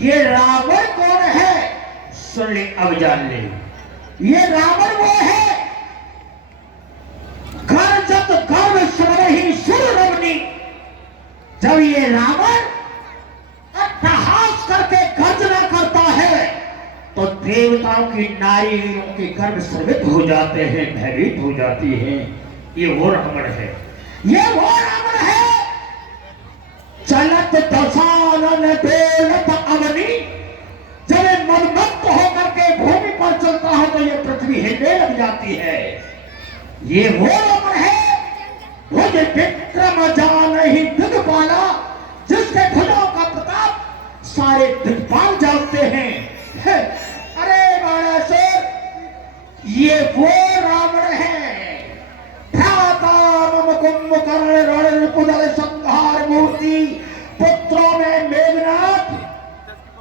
ये रावण कौन है सुन ले, अब जान ले। ये रावण वो है जब ये रावण अट्टहास करके गर्जना करता है तो देवताओं की नारियों के गर्भ स्रवित हो जाते हैं, भयभीत हो जाती हैं। ये वो रावण है, ये वो रावण है। चलत दशानन डोलत अवनी, जब ये मनमत्त होकर के भूमि पर चलता है तो ये पृथ्वी हिलने लग जाती है। ये वो रावण है मुझे विक्रम जान ही दिग्पाला, जिसके भुजों का प्रताप सारे दिग्पाल जानते हैं। अरे बाणासुर, ये वो रावण है। भ्राता मम कुंभकर्ण रण रिपुदल संहार मूर्ति, पुत्रों में मेघनाथ,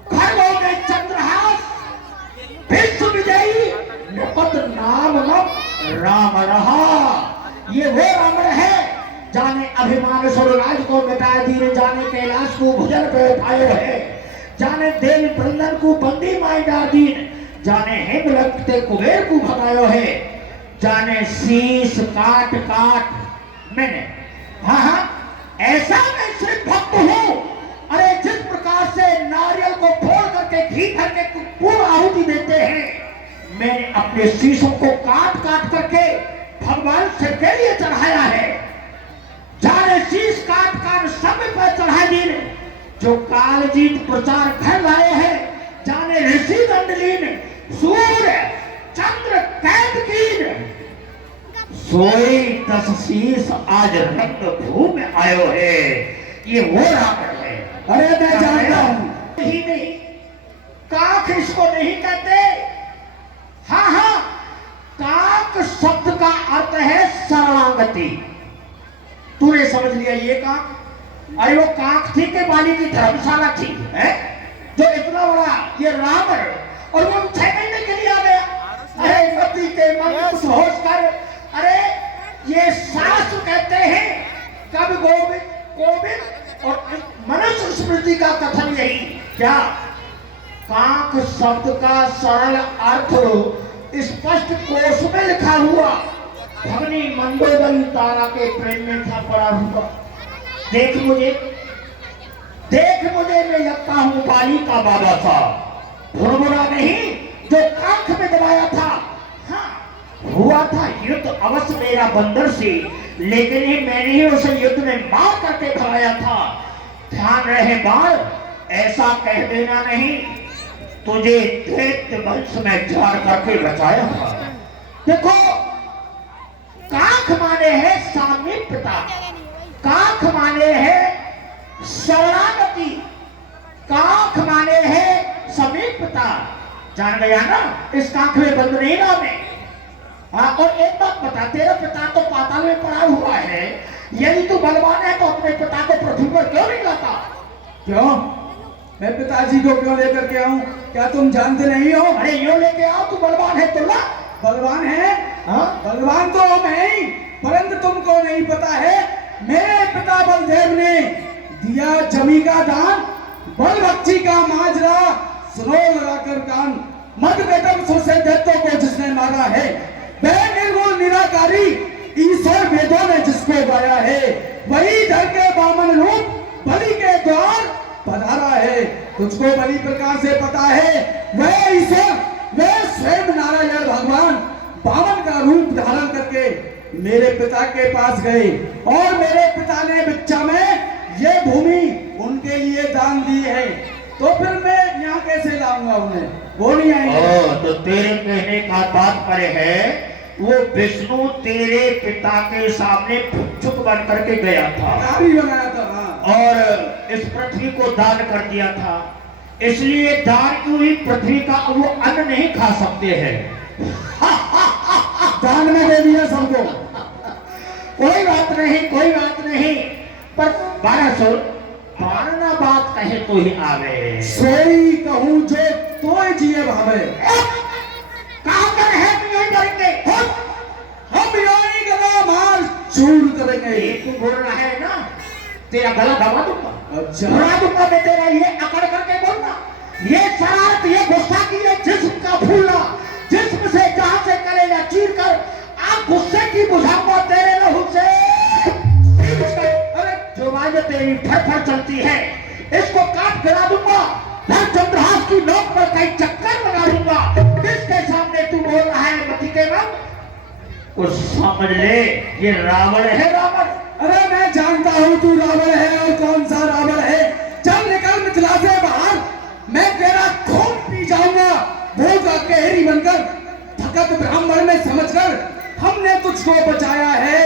खड़गों में चंद्रहास, विश्व विजयी नृपत नाम राम रहा। ये वो रावण है जाने अभिमान स्वराज को मिटाए दीने, जाने कैलाश को भुजन पे उठाए है, जाने देव वृंदन को बंदी माई डाल दीन, जाने हेमलक ते कुबेर को भगायो है, जाने शीश काट काट मैंने। हाँ, ऐसा मैं सिर्फ भक्त हूँ। अरे जिस प्रकार से नारियल को फोड़ करके घी भर के पूर्ण आहुति देते हैं, मैंने अपने शीशों को काट काट करके भगवान शिव के लिए चढ़ाया है। जाने शीश काट काट सब पर चढ़ा दीन, जो कालजीत प्रचार कर रहे हैं, जाने ऋषि दंडलीन सूर्य चंद्र कैद कीन, सोई 10 शीश आज रंग भूमि आयो है। ये वो रावण है। अरे मैं जानता हूं। नहीं, काक इसको नहीं कहते। हाँ हाँ, काक शब्द का अर्थ है शरणागति। तूने समझ लिया ये काक? अरे वो काक थी के बाली की धर्मशाला थी, है जो इतना बड़ा ये रावण, और वो 6 महीने के लिए आ गया। अरे पति के मन कुछ होश कर। अरे ये शास्त्र कहते हैं कब गोविंद गोविंद, और मनुष्य स्मृति का कथन यही क्या, काक शब्द का सरल अर्थ स्पष्ट कोश में लिखा हुआ भगनी मंदोदरी तारा के प्रेम में था पड़ा हुआ। देख मुझे मैं लगता हूं बाली का बाबा था, भुरभुरा नहीं जो कांख में दबाया था। हाँ, हुआ था युद्ध अवश्य मेरा बंदर से, लेकिन ही मैंने ही उसे युद्ध में मार करके भगाया था। ध्यान रहे बाल, ऐसा कह देना नहीं, तुझे दैत्य वंश में झाड़ करके बचाया था। देखो, काख माने है सामीप्यता, काख माने है शरणागति, काख माने है समीपता। जान गया ना, इस काख में बंद नहीं ना मैं। हाँ, और एक बात बता, तेरा पिता तो पाताल में पड़ा हुआ है, यदि तू बलवान है तो अपने पिता को पृथ्वी पर क्यों नहीं लाता? क्यों? मैं पिताजी को क्यों लेकर के आऊं? क्या तुम जानते नहीं हो? अरे यूं लेके आओ, तू बलवान है तो ला। बलवान है? हाँ? बलवान तो हम हैं ही, परंतु तुमको नहीं पता है, मेरे पिता बलदेव ने दिया जमी का दान, बलभक्षी का माजरा सुनो लगाकर कान, मत बेटम सुरसे दैत्यों को जिसने मारा है, वह निर्गुण निराकारी ईश्वर वेदों ने जिसको गाया है, वही धर के वामन रूप बलि के द्वार पधारा है। तुझको बलि प्रकार से पता है, वह ईश्वर, वह स्वयं नारायण भगवान वामन का रूप धारण करके मेरे पिता के पास गए, और मेरे पिता ने भिक्षा में ये भूमि उनके लिए दान दी है। तो फिर मैं यहाँ कैसे लाऊंगा उन्हें? वो नहीं आएंगे। तो तेरे कहने का तात्पर्य है वो विष्णु तेरे पिता के सामने भिक्षुक बन करके गया था, बनाया था। हाँ। और इस पृथ्वी को दान कर दिया था, इसलिए दान की हुई पृथ्वी का वो अन्न नहीं खा सकते हैं। दान में दे दिया सबको। कोई बात नहीं, कोई बात नहीं, पर 1200 मारना बात कहे तो ही आवे। सोई कहूँ जो तो जिए भावे। कहाँ कर है यही करेंगे, हम यही गला मार चूर करेंगे। तू बोल रहा है ना, तेरा गला दबा दूंगा। अच्छा, दबा दूंगा मैं तेरा, ये अकड़ करके बोलना, ये शरारत, ये गुस्सा की, ये जिस्म का फूलना, जिस्म से जहां से कलेजा चीर कर आप गुस्से की बुझाऊंगा तेरे लहू से। अरे जो बात मेरी फर चलती है, इसको काट गिरा दूंगा, फिर चंद्रहास की नोक पर कई चक्कर लगा दूंगा। किसके सामने तू बोल रहा है मती के नाम? कुछ समझ ले, ये रावण है, रावण। अरे मैं जानता हूँ तू रावण है, और कौन सा रावण है। चल निकल मिथिला से बाहर, मैं तेरा खून पी जाऊंगा। भोग कहरी बनकर, भगत ब्राह्मण में समझकर हमने तुझको बचाया है।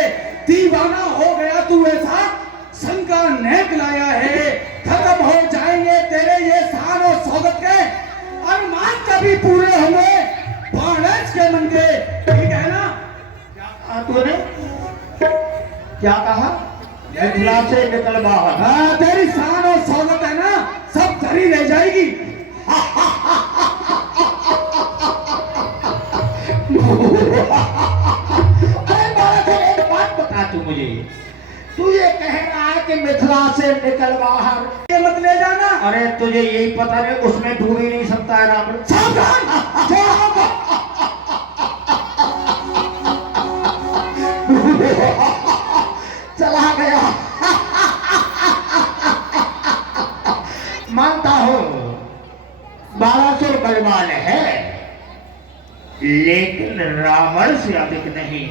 दीवाना हो गया तू ऐसा, शंका नेक लाया है। खत्म हो जाएंगे तेरे ये शान और शौकत के अरमान कभी पूरे होंगे बाणज के मन के, ठीक है ना? तूने क्या कहा? मिथिला से निकल बाहर। हाँ, तेरी शान और शौकत है ना, सब धरी रह जाएगी। अरे बालक, एक बात बता तू मुझे, तू ये कह रहा है कि मिथिला से निकल बाहर, ये मत ले जाना। अरे तुझे यही पता नहीं उसमें डूब ही नहीं सकता है रावण। सावधान! चला गया। मानता हूं 1200 बलवान है, लेकिन रावण से अधिक नहीं।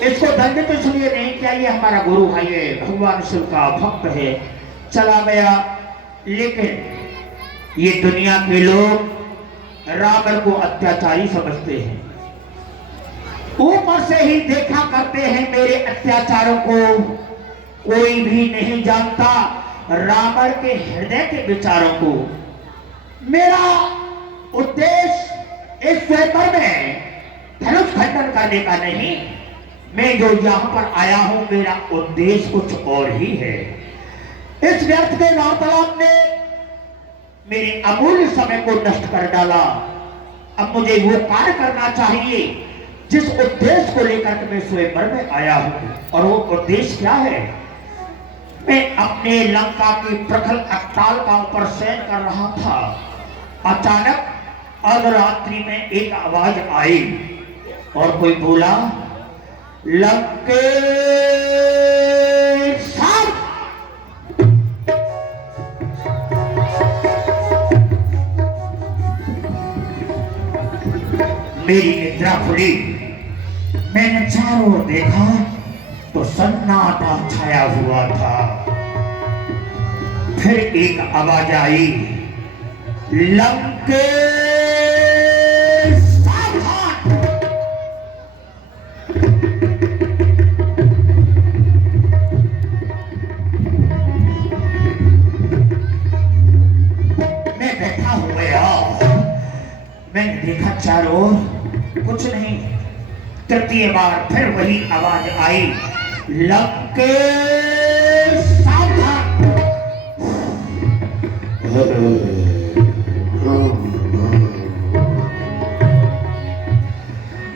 इसको दंडित इसलिए नहीं किया, ये हमारा गुरु भाई है, भगवान शिव का भक्त है, चला गया। लेकिन ये दुनिया के लोग रावण को अत्याचारी समझते हैं, ऊपर से ही देखा करते हैं मेरे अत्याचारों को। कोई भी नहीं जानता रावण के हृदय के विचारों को। मेरा उद्देश्य इस पेपर में धनुष खंडन करने का नहीं, मैं जो यहाँ पर आया हूं मेरा उद्देश्य कुछ और ही है। इस व्यर्थ के वार्तालाप ने मेरे अमूल्य समय को नष्ट कर डाला। अब मुझे वो कार्य करना चाहिए जिस उद्देश्य को लेकर के मैं स्वयंवर में आया हूं। और वो उद्देश्य क्या है? मैं अपने लंका की प्रखर अट्टालिका पर शयन कर रहा था, अचानक अर्धरात्रि में एक आवाज आई और कोई बोला, लंकेश साहब। मेरी निद्रा खुली, मैंने चारों ओर देखा तो सन्नाटा छाया हुआ था। फिर एक आवाज आई, लंकेश सावधान। मैं बैठा हो गया, मैंने देखा चारों ओर कुछ नहीं। तृतीय बार फिर वही आवाज आई, लंकेश सावधान।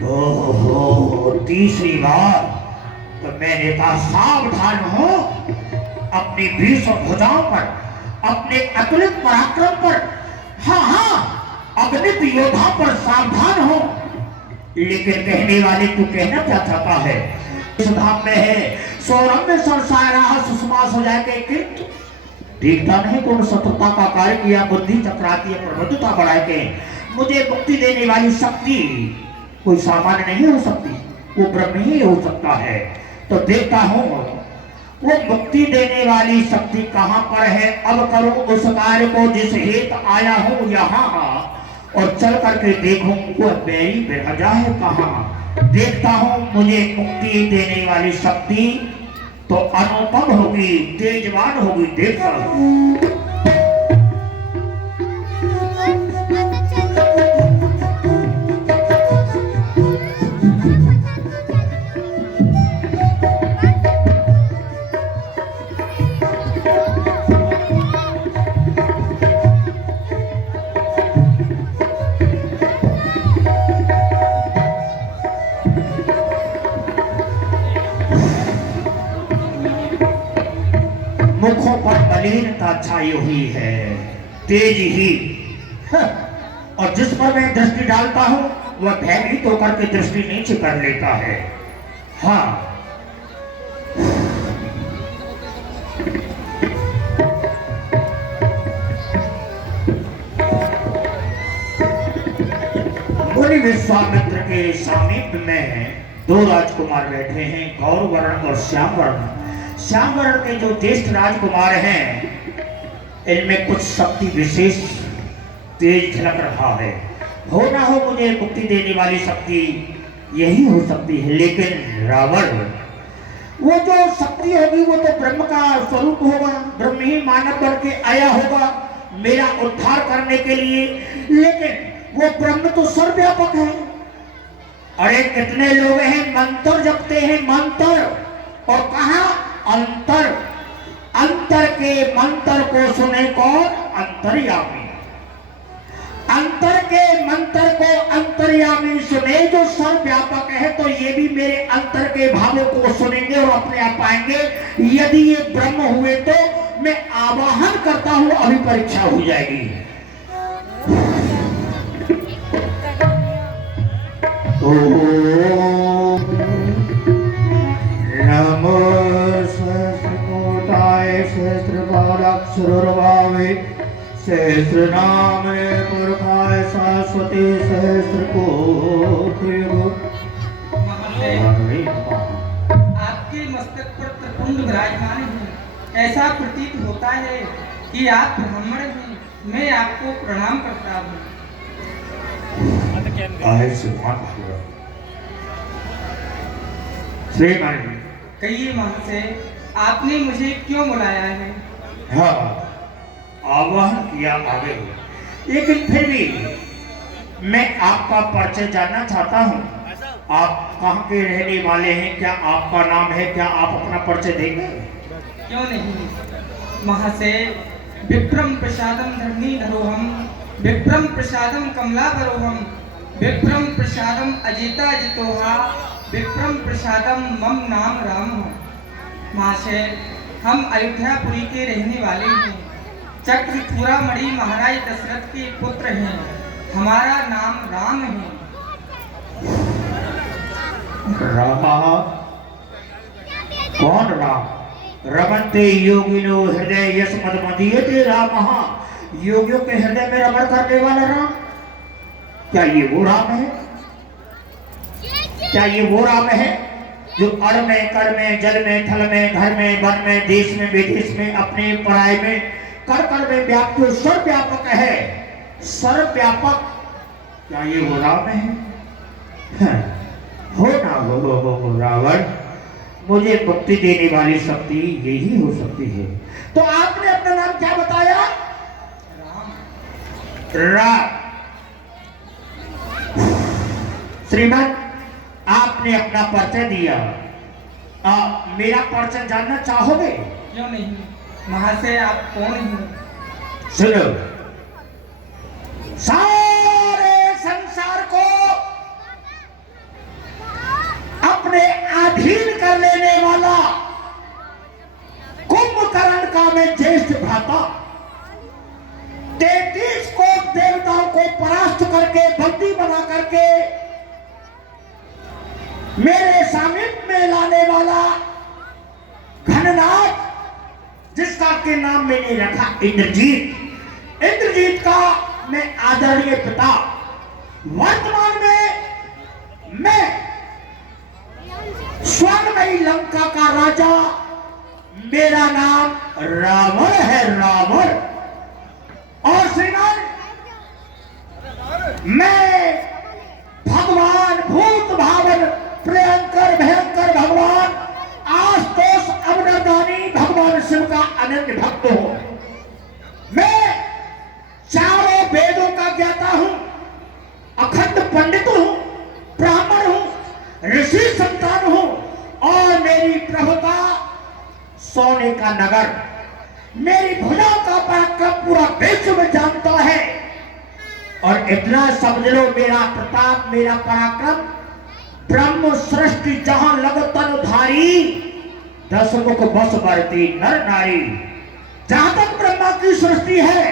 ओहो, तीसरी बार तो मैंने कहा सावधान हो, अपनी 20 भुजाओं पर, अपने अतुलित पराक्रम पर, हाँ अगणित योद्धा पर सावधान हो। लेकिन कहने वाले तू कहना क्या चाहता है? इस धाम में है सौरभ में सरसाया सुषमा हो जाए के देखता नहीं कौन शत्रुता का कार्य किया, बुद्धि चक्राती है, प्रबुद्धता बढ़ाए के मुझे मुक्ति देने वाली शक्ति कोई सामान्य नहीं हो सकती, वो ब्रह्म ही हो सकता है। तो देखता हूँ वो मुक्ति देने वाली शक्ति कहाँ पर है। अब करूं उस कार्य को जिस हेतु आया हूँ यहाँ, और चल करके देखूं वो मेरी बिरजा है कहाँ। देखता हूं मुझे मुक्ति देने वाली शक्ति तो अनुपम होगी, तेजवान होगी। देखता हूं मुखों पर मलिनता छाई हुई है, तेज ही और जिस पर मैं दृष्टि डालता हूं वह भयभीत होकर के दृष्टि नीचे कर लेता है। हाँ श्री विश्वामित्र के समीप में दो राजकुमार बैठे हैं, गौरवर्ण और श्यामवर्ण। श्यामवर्ण के जो ज्येष्ठ राजकुमार हैं, इनमें कुछ शक्ति विशेष तेज झलक रहा है। हो ना हो मुझे मुक्ति देने वाली शक्ति यही हो सकती है, लेकिन रावण वो जो शक्ति होगी वो तो ब्रह्म का स्वरूप होगा, ब्रह्म ही मानव बन के आया होगा मेरा उद्धार करने के लिए, लेकिन वो ब्रह्म तो सर्वव्यापक है। अरे कितने लोग हैं मंत्र जपते हैं, मंत्र, और कहा अंतर, अंतर के मंत्र को सुने कौन? अंतर्यामी। अंतर के मंत्र को अंतर्यामी सुने जो सर्वव्यापक है, तो ये भी मेरे अंतर के भावों को सुनेंगे और अपने आप पाएंगे। यदि ये ब्रह्म हुए तो मैं आवाहन करता हूं, अभी परीक्षा हो जाएगी। नमो सहस्रकोटाय सहस्रपादाक्षरभावे सहस्रनामे पुरखाय शाश्वते आपके मस्तक पर त्रिपुंड विराजमान है। ऐसा प्रतीत होता है कि आप ब्राह्मण हैं। मैं आपको प्रणाम करता हूँ। श्रीमान कहिए महाशय, आपने मुझे क्यों बुलाया है? हाँ, आवाहन किया आगे, लेकिन फिर भी मैं आपका परिचय जानना चाहता हूँ। आप कहाँ के रहने वाले हैं? क्या आपका नाम है? क्या आप अपना परिचय देंगे? क्यों नहीं महाशय। विप्रम प्रसादम धरणी धरोहम, विप्रम प्रसादम कमलाभरोहम, विप्रम प्रसादम अजिता जितोहा, विक्रम प्रसादम मम नाम राम। महाशय, हम अयोध्यापुरी के रहने वाले हैं। चक्रचूड़ामणि महाराज दशरथ के पुत्र हैं। हमारा नाम राम है। रामा? कौन राम? रमन्ते योगिनो हृदय यस्मदमदीयते रामः। योगियों के हृदय में रमण करने वाला राम? क्या ये वो राम है? क्या ये वो राम है जो अड़ में, कड़ में, जल में, थल में, घर में, वन में, देश में, विदेश में, अपने पराय में, कर कर में व्याप्त जो सर्वव्यापक है, सर्वव्यापक? क्या ये वो राम है? हो ना हो रावण, मुझे मुक्ति देने वाली शक्ति यही हो सकती है। तो आपने अपना नाम क्या बताया? राम। श्रीमान, आपने अपना परिचय दिया, मेरा परिचय जानना चाहोगे? क्यों नहीं महाशय, आप कौन हैं? सुनो, सारे संसार को अपने अधीन कर लेने वाला कुंभकर्ण का मैं ज्येष्ठ भ्राता, 33 को देवताओं को परास्त करके, बंदी बना करके मेरे सामिप्य में लाने वाला घननाथ, जिसका के नाम मैंने रखा इंद्रजीत। इंद्रजीत का मैं आदरणीय पिता। वर्तमान में मैं स्वर्णमयी लंका का राजा, मेरा नाम रावण है, रावण। और श्रीमान, मैं भगवान भूत भावन प्रियंकर भयंकर भगवान आशुतोष अवनदानी भगवान शिव का अनन्य भक्त हूं। मैं चारों वेदों का ज्ञाता हूं, अखंड पंडित हूं, ब्राह्मण हूं, ऋषि संतान हूं, और मेरी प्रभुता सोने का नगर, मेरी भुजाओं का पराक्रम पूरा विश्व में जानता है। और इतना समझ लो, मेरा प्रताप, मेरा पराक्रम, ब्रह्म सृष्टि जहां लग तन धारी, 10 मुख बस बरती नर नारी। जहां तक ब्रह्मा की सृष्टि है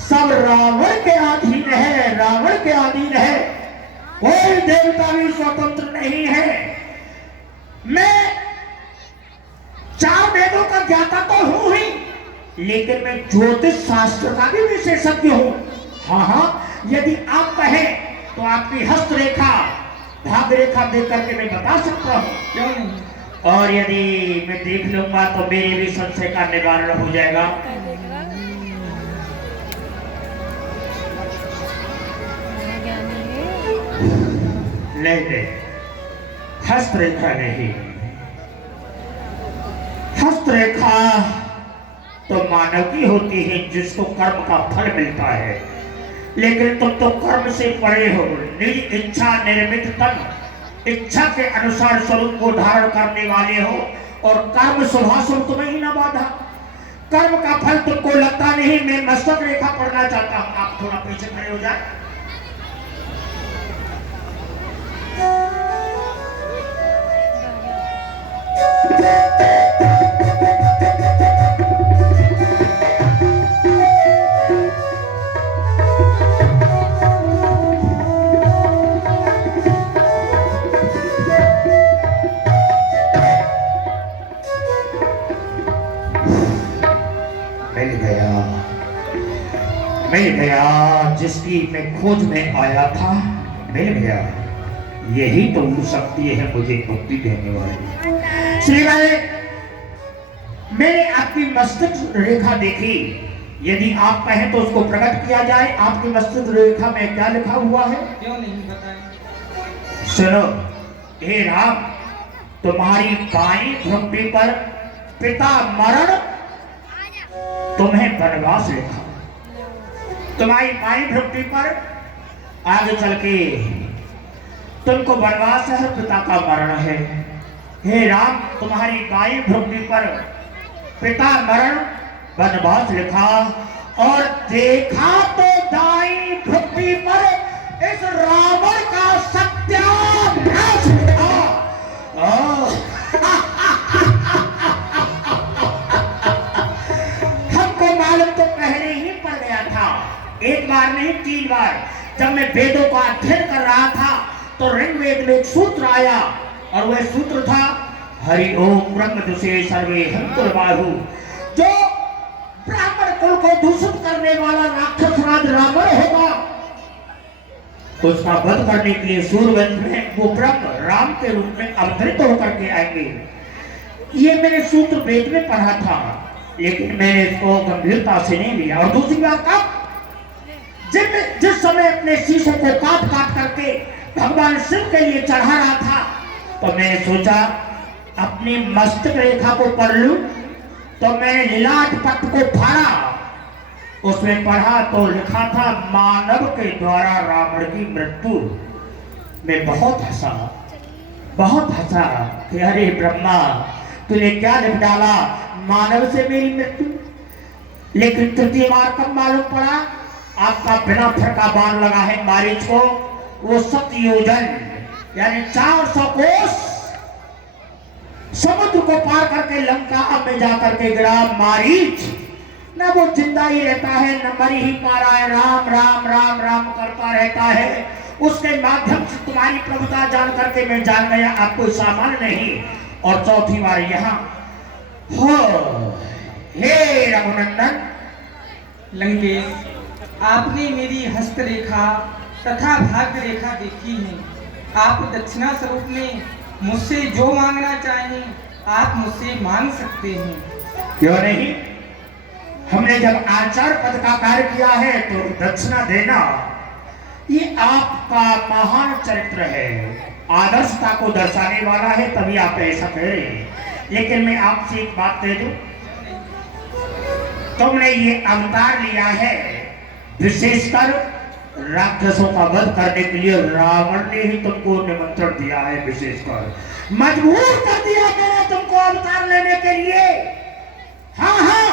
सब रावण के अधीन है, रावण के अधीन है। कोई देवता भी स्वतंत्र नहीं है। मैं 4 वेदों का ज्ञाता तो हूं ही, लेकिन मैं ज्योतिष शास्त्र का भी विशेषज्ञ हूँ। हाँ हाँ, यदि आप कहें तो आपकी हस्तरेखा भाग्य रेखा देख करके मैं बता सकता हूँ। क्यों नहीं? और यदि मैं देख लूंगा तो मेरे भी संशय का निवारण हो जाएगा। नहीं, हस्तरेखा नहीं। हस्तरेखा तो मानव की होती है जिसको कर्म का फल मिलता है, लेकिन तुम तो कर्म से परे हो। निज इच्छा निर्मित तन, इच्छा के अनुसार स्वरूप को धारण करने वाले हो, और कर्म शुभाशुभ तुम्हें ही न बाधा। कर्म का फल तुमको लगता नहीं। मैं मस्तक रेखा पढ़ना चाहता हूं, आप थोड़ा पीछे खड़े हो जाए। मिल गया जिसकी मैं खोज में आया था, मिल गया। यही तो वो शक्ति है मुझे मुक्ति देने वाली। श्रीमान, मैंने आपकी मस्तक रेखा देखी। यदि आप कहें तो उसको प्रकट किया जाए। आपकी मस्तक रेखा में क्या लिखा हुआ है? क्यों नहीं बताएं? सुनो, हे राम, तुम्हारी बाई भ्रुकुटी पर पिता मरण, तुम्हें वनवास लिखा। तुम्हारी बाई भ्रुकुटी पर आगे चल के तुमको वनवास है, पिता का मरण है। हे राम, तुम्हारी बाई भ्रुकुटी पर पिता मरण वनवास लिखा, और देखा तो दाई भ्रुकुटी पर इस रावण का सत्यानाश था। हमको मालूम तो पहले ही पड़ गया था, एक बार नहीं 3 बार। जब मैं वेदों का अध्ययन कर रहा था तो ऋग्वेद में एक सूत्र आया, और वह सूत्र था हरि ओम ब्रह्म दुषे सर्वे हंतुर्बाहु। जो ब्राह्मण कुल को दूषित करने वाला राक्षस राज रावण होगा, उसका वध करने के लिए सूर्यवंश में वो ब्रह्म राम के रूप में अवतरित होकर के आएंगे। ये मैंने सूत्र वेद में पढ़ा था, लेकिन मैंने इसको गंभीरता से नहीं लिया। और दूसरी बात का, जिस समय अपने शीशों को काट काट करके भगवान शिव के लिए चढ़ा रहा था, तो मैंने सोचा अपनी मस्तक रेखा को पढ़ लूं। तो मैंने लीलाट पट्ट को फाड़ा, उसमें पढ़ा तो लिखा था मानव के द्वारा रावण की मृत्यु। मैं बहुत हंसा कि अरे ब्रह्मा, तूने क्या लिख डाला, मानव से मेरी मृत्यु। लेकिन तृतीय बार कब मालूम पड़ा, आपका बिना फरका बाण लगा है मारीच को, वो 7 योजन यानी 400 कोस समुद्र को पार करके लंका में जाकर के गिरा मारीच। न वो जिंदा ही रहता है, न मरी ही पा रहा है, राम राम राम राम करता रहता है। उसके माध्यम से तुम्हारी प्रभुता जान करके मैं जान गया आप कोई सामान्य नहीं। और चौथी बार यहाँ हो, हे रघुनंदन। लंकेश, आपने मेरी हस्तरेखा तथा भाग्य रेखा देखी है। आप दक्षिणा स्वरूप में मुझसे जो मांगना चाहें आप मुझसे मांग सकते हैं। क्यों नहीं? हमने जब आचार पद का कार्य किया है तो दक्षिणा देना ये आपका महान चरित्र है, आदर्शता को दर्शाने वाला है, तभी आप ऐसा कह रहे हैं। लेकिन मैं आपसे एक बात कह दूं, तुमने ये अवतार लिया है विशेषकर राक्षसों का वध करने के लिए। रावण ने ही तुमको निमंत्रण दिया है, विशेषकर मजबूर कर दिया मैंने तुमको अवतार लेने के लिए। हाँ हाँ,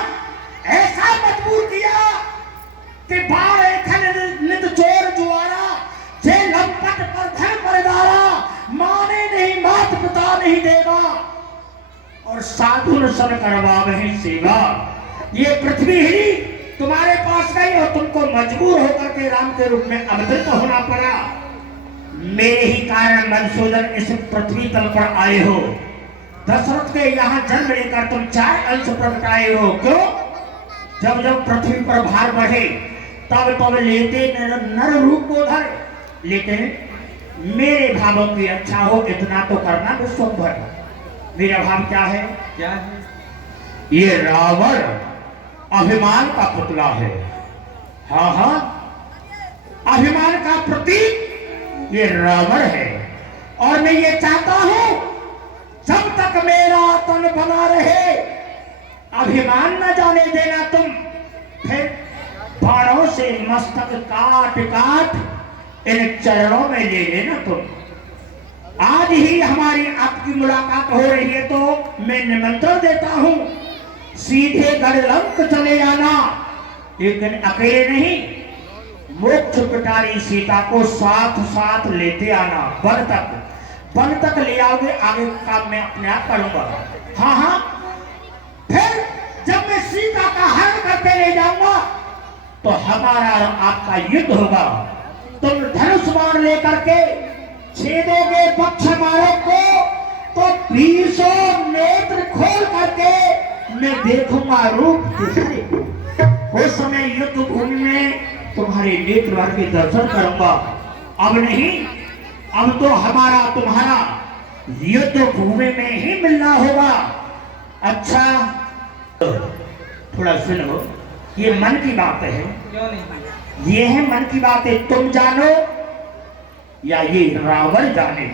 ऐसा मजबूर किया कि बाढ़ नित चोर जुआरा, जे लंपट पर धन परदारा, माने नहीं मात पिता नहीं देवा, और साधु सन करवावे सेवा। ये पृथ्वी ही तुम्हारे पास गई और तुमको मजबूर होकर के राम के रूप में अवतरित होना पड़ा। मेरे ही कारण मधुसूदन इस पृथ्वी तल पर आए हो। दशरथ के यहाँ जन्म लेकर तुम 4 अंश प्रकट आए हो। क्यों? जब जब पृथ्वी पर भार बढ़े तब तब लेते नर रूप को धर, लेकिन मेरे भावों की अच्छा हो इतना तो करना विश्वंभर। मेरा भाव क्या है? क्या है? ये रावण अभिमान का पुतला है। हाँ हाँ, अभिमान का प्रतीक ये रावण है। और मैं ये चाहता हूं जब तक मेरा तन बना रहे अभिमान न जाने देना तुम। फिर बाणों से मस्तक काट काट इन चरणों में ले लेना तुम। आज ही हमारी आपकी मुलाकात हो रही है तो मैं निमंत्रण देता हूं, सीधे गढ़लंक चले जाना, लेकिन अकेले नहीं, मोक्ष पिटारी सीता को साथ साथ लेते आना। वन तक ले आओगे, आगे काम मैं अपने आप करूंगा। हाँ हाँ, फिर जब मैं सीता का हरण करके ले जाऊंगा तो हमारा और आपका युद्ध होगा। तुम धनुष बाण लेकर के छेदोगे पक्ष मारो को तो 20 नेत्र खोल करके मैं देखूंगा रूप दूसरे को। उस समय युद्ध भूमि में तुम्हारे नेत्र भर के दर्शन करूंगा। अब नहीं, अब तो हमारा तुम्हारा युद्ध भूमि में ही मिलना होगा। अच्छा थोड़ा सुनो, ये मन की बात है। क्यों नहीं? ये है मन की बात है, तुम जानो या ये रावण जाने।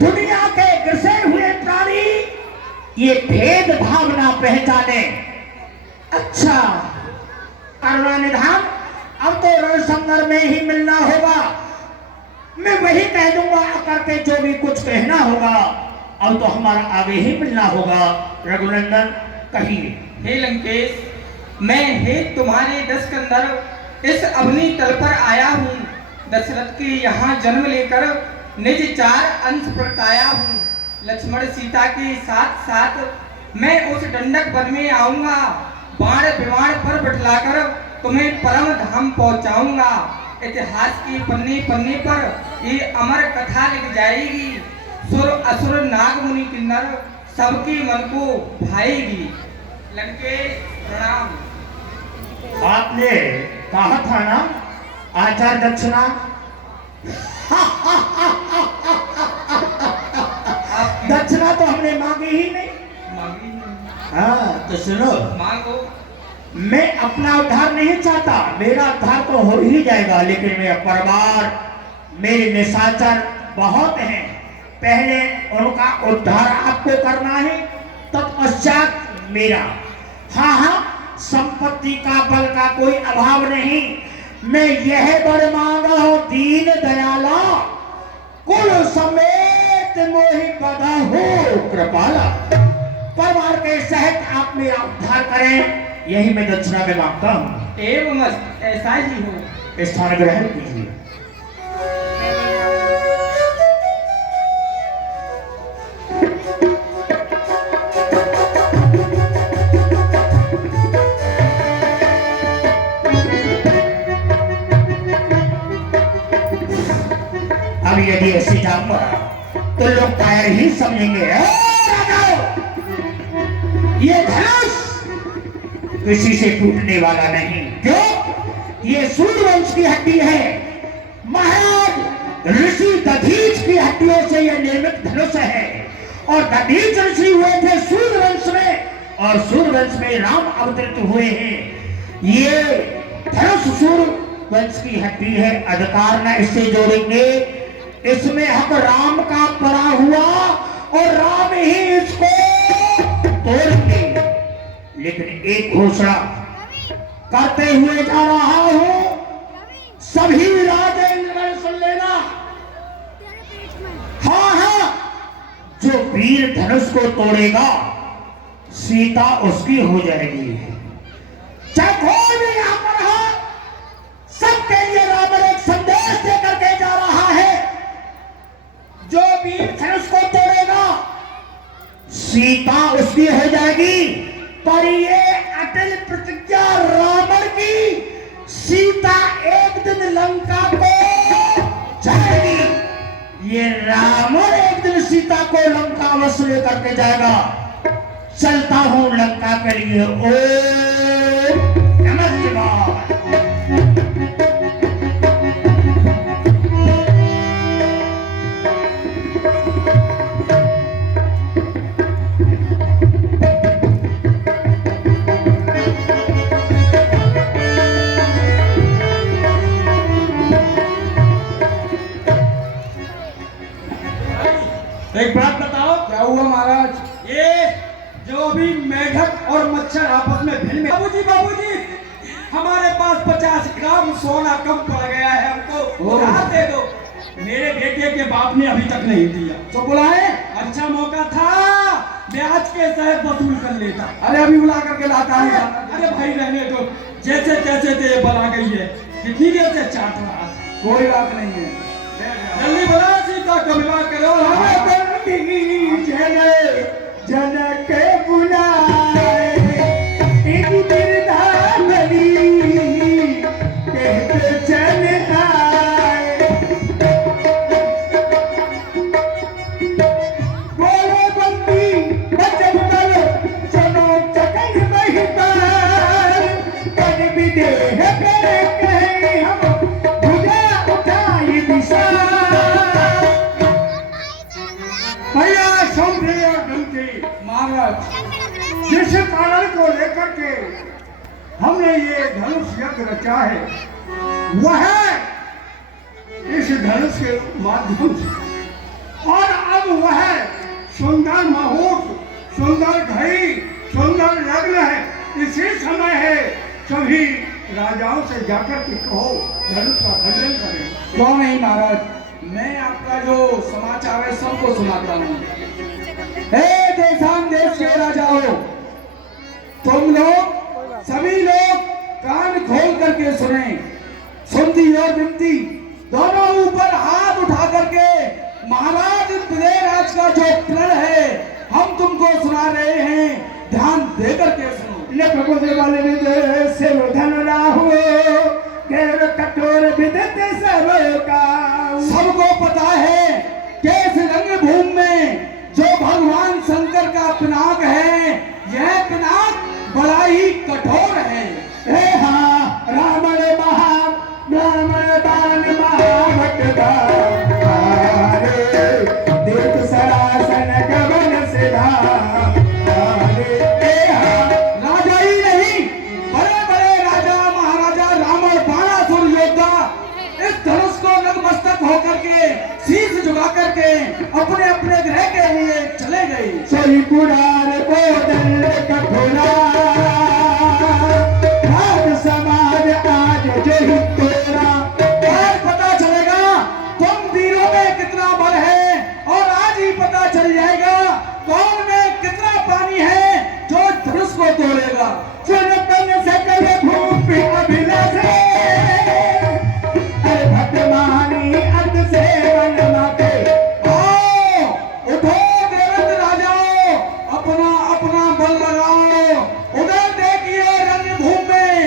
दुनिया के घिसे हुए प्राणी ये भेद भावना पहचाने। अच्छा करुणा निधान, अब तो रणसंग्राम में ही मिलना होगा। मैं वही कह दूंगा करके जो भी कुछ कहना होगा। अब तो हमारा आगे ही मिलना होगा। रघुनंदन कहिए। हे लंकेश, मैं हे तुम्हारे दशकंधर इस अवनी तल पर आया हूँ। दशरथ के यहाँ जन्म लेकर निज 4 अंश प्रगटाया हूँ। लक्ष्मण सीता के साथ साथ मैं उस दंडक वन में आऊंगा। बाण विमान पर बिठलाकर तुम्हें परम धाम पहुंचाऊंगा। इतिहास के पन्ने पन्ने पर ये अमर कथा लिख जाएगी। सुर असुर नाग मुनि किन्नर सबके मन को भाएगी। लंकेश प्रणाम। आपने कहा था ना आचार दक्षिणा। दक्षिणा तो हमने मांगी ही नहीं। मांगी नहीं। हाँ तो सुनो, मांगो। मैं अपना उद्धार नहीं चाहता, मेरा उद्धार तो हो ही जाएगा, लेकिन मेरा परिवार, मेरे निशाचर बहुत हैं। पहले उनका उद्धार आपको करना है, तत्पश्चात मेरा। हाँ हाँ, संपत्ति का बल का कोई अभाव नहीं। मैं यह वर मांगा हूं दीन दयाला, कुल समेत मोहि बधा हो कृपाला। परिवार के सहित आप मेरा उद्धार करें, यही मैं दक्षिणा में मांगता हूँ। एवं मस्त, ऐसा ही हो। स्थान ग्रहण कीजिए। अब यदि ऐसे जाऊंगा तो लोग कायर ही समझेंगे। ये धनुष किसी से टूटने वाला नहीं। क्यों? ये सूर्यवंश की हड्डी है। महाराज ऋषि दधीच की हड्डियों से यह निर्मित धनुष है। और दधीच ऋषि हुए थे सूर्यवंश में, और सूर्यवंश में राम अवतरित हुए हैं। ये धनुष सूर्यवंश की हड्डी है। अधिकार न इससे जोड़ेंगे, इसमें हक राम का पड़ा हुआ और राम ही इसको तोड़ेंगे। लेकिन एक घोषणा करते हुए जा रहा हूं, सभी राजेंद्र सुन लेना। हाँ हाँ, जो वीर धनुष को तोड़ेगा सीता उसकी हो जाएगी। चाहे कोई भी यहां पर हो, सबके लिए रावण एक संदेश देकर के जा रहा है। जो वीर धनुष को तोड़ेगा सीता उसकी हो जाएगी। पर ये अटल प्रतिज्ञा रावण की, सीता एक दिन लंका को जाएगी। ये रावण एक दिन सीता को लंका वश लेकर के जाएगा। चलता हूं लंका के लिए। ओम 50 ग्राम सोना कम पड़ गया है हमको, उधार दे दो। मेरे बेटे के बाप ने अभी तक नहीं दिया। तो बुलाए। अच्छा मौका था, ब्याज के सहित वसूल कर लेता। अरे अभी बुला करके लाता है। अरे भाई रहने दो, जैसे तैसे तो ये बना गई है, कितनी देर से चाट रहा है। कोई बात नहीं है। जल्दी बुला, सीता को विवाह करो। जनक बुलाए एक बिरधावली कहते चल आए। बोले बंदी बचन बल चलो चकन महिपाल कर विदेह करे कहे हम भुजा उठाई विशाल। भैया समझे और ढंग महाराज जिस कारण को लेकर के हमने ये धनुष यज्ञ रचा है, वह इस धनुष के माध्यम से, और अब वह सुंदर मुहूर्त, सुंदर घड़ी, सुंदर लग्न है, इसी समय है। सभी राजाओं से जाकर के कहो धनुष का भजन करें। क्यों नहीं महाराज, मैं आपका जो समाचार है सबको सुनाता हूँ। हे देशान देश के राजाओं, तुम लोग सभी लोग कान खोल करके सुने। सुनती और विनती दोनों ऊपर हाथ उठा करके महाराज विजयराज का जो प्रण है हम तुमको सुना रहे हैं, ध्यान दे करके सुनो। ले प्रभु वाले विदेश से धन राहु गैर कठोर विदत सब का। सबको पता है कि इस रंगभूमि में जो भगवान शंकर का पिनाक है, यह पिनाक बड़ा ही कठोर है। हाँ, रावण महा ब्राह्मण बाण महाभटका देख सरासन गगन सिधा। राजा ही नहीं, बड़े बड़े राजा महाराजा रावण बाणासुर योद्धा इस धनुष को नतमस्तक होकर के शीश झुका करके अपने अपने ग्रह के लिए चले गए। सोई पुरार को दंड कठोरा राज समाज आज जो ही तेरा। आज पता चलेगा तुम वीरों में कितना बल है, और आज ही पता चल जाएगा कौन में कितना पानी है जो धनुष को तोड़ेगा। सुनपन सकल भूपि अभिलाष भक्तमानी अंत से मन माते। आओ उठो देवंत राजाओं, अपना अपना बल लगाओ। उधर देखिए रणभूमि में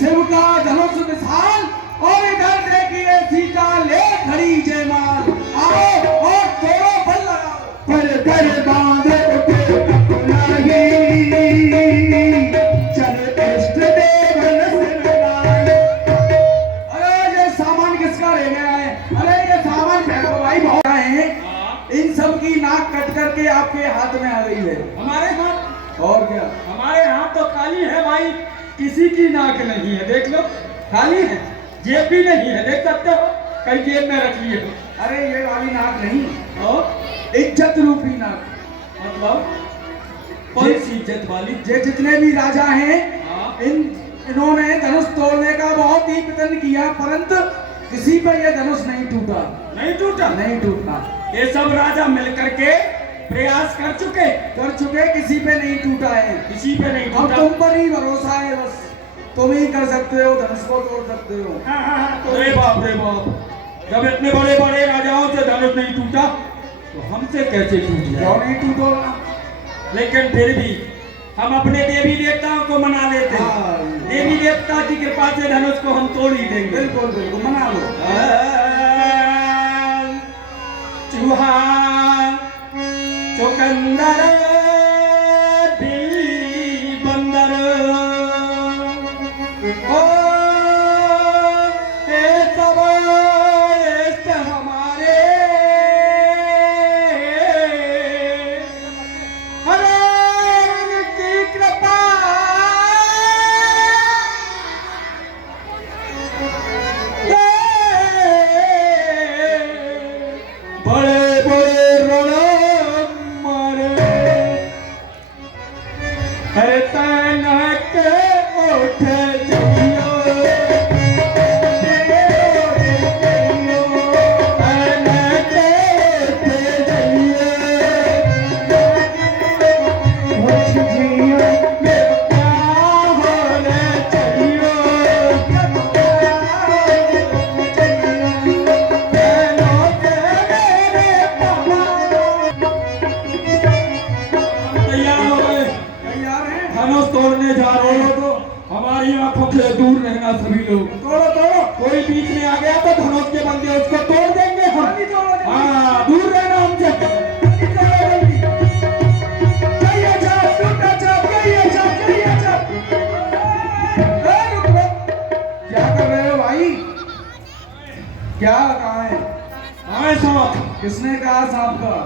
शिव का धनुष विशाल, और इधर देखिए सीता ले खड़ी जयमाल। आओ और तोड़ो बल लगाओ। पर घर बांधे उठे अपना ही चल इष्ट देव रस लगाए। अरे ये सामान किसका रह गया है? अरे ये सामान फेंको भाई, बहुत है। इन सब की नाक कट करके आपके हाथ में आ गई है। हमारे हाथ, और क्या? हमारे हाथ तो खाली है भाई, किसी की नाक नहीं है। देख लो, खाली है, जेब भी नहीं है, देख सकते हो, कहीं जेब में रख लिए हो। अरे ये वाली नाक नहीं, और इज्जत रूपी नाक। मतलब कौन सी इज्जत वाली? ये जितने भी राजा हैं, हाँ। इन्होंने धनुष तोड़ने का बहुत ही प्रयत्न किया, परंतु किसी पर यह धनुष नहीं टूटा। नहीं टूटा? नहीं टूटा। ये सब राजा मिलकर के प्रयास कर चुके, किसी पे नहीं टूटा है। किसी पे नहीं अब टूटा। तुम पर ही भरोसा है, बस तुम ही कर सकते हो, धनुष को तोड़ सकते हो। अरे बाप रे बाप, जब इतने बड़े बड़े राजाओं से धनुष नहीं टूटा तो हमसे कैसे टूट क्यों जाए? नहीं टूटोगा? लेकिन फिर भी हम अपने देवी देवताओं को मना लेते हैं। हाँ। देवी देवता की कृपा से धनुष को हम तोड़ ही देंगे। बिल्कुल बिल्कुल, मना लो। चूहा चुकंदर दिल बंदर, ओ ये सब इष्ट हमारे, हरे उनकी कृपा बड़े बड़े रण मारे, हरे तनक उठ जियो से दूर रहना सभी लोग। तोड़ो तोड़ो। कोई बीच में आ गया तो धनुष के बंदे उसको तोड़ देंगे हम। जल्दी तोड़ो, जल्दी। हाँ, दूर रहना हमसे। जल्दी तोड़ो, जल्दी। चाहिए छाप, टूटा छाप, चाहिए छाप, चाहिए छाप। रुक रुक। क्या कर रहे हो भाई? क्या कहाँ है? आए सांप। किसने कहा सांप का?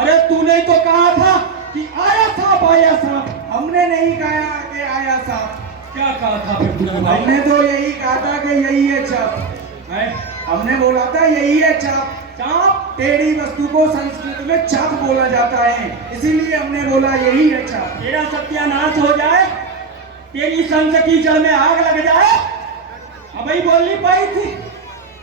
अरे तूने तो कहा था कि आया सांप, आया सांप। हमने नहीं कहा कि आया सांप। क्या कहा था फिर तूने भाई? हमने तो यही कहा था कि यही है छाप। हैं? हमने बोला था यही है छाप। सांप? टेढ़ी वस्तु को संस्कृत में छाप बोला जाता है, इसीलिए हमने बोला यही है छाप। तेरा सत्यानाश हो जाए, तेरी संस कीचड़ में आग लग जाए। अब ही बोलनी पाई थी,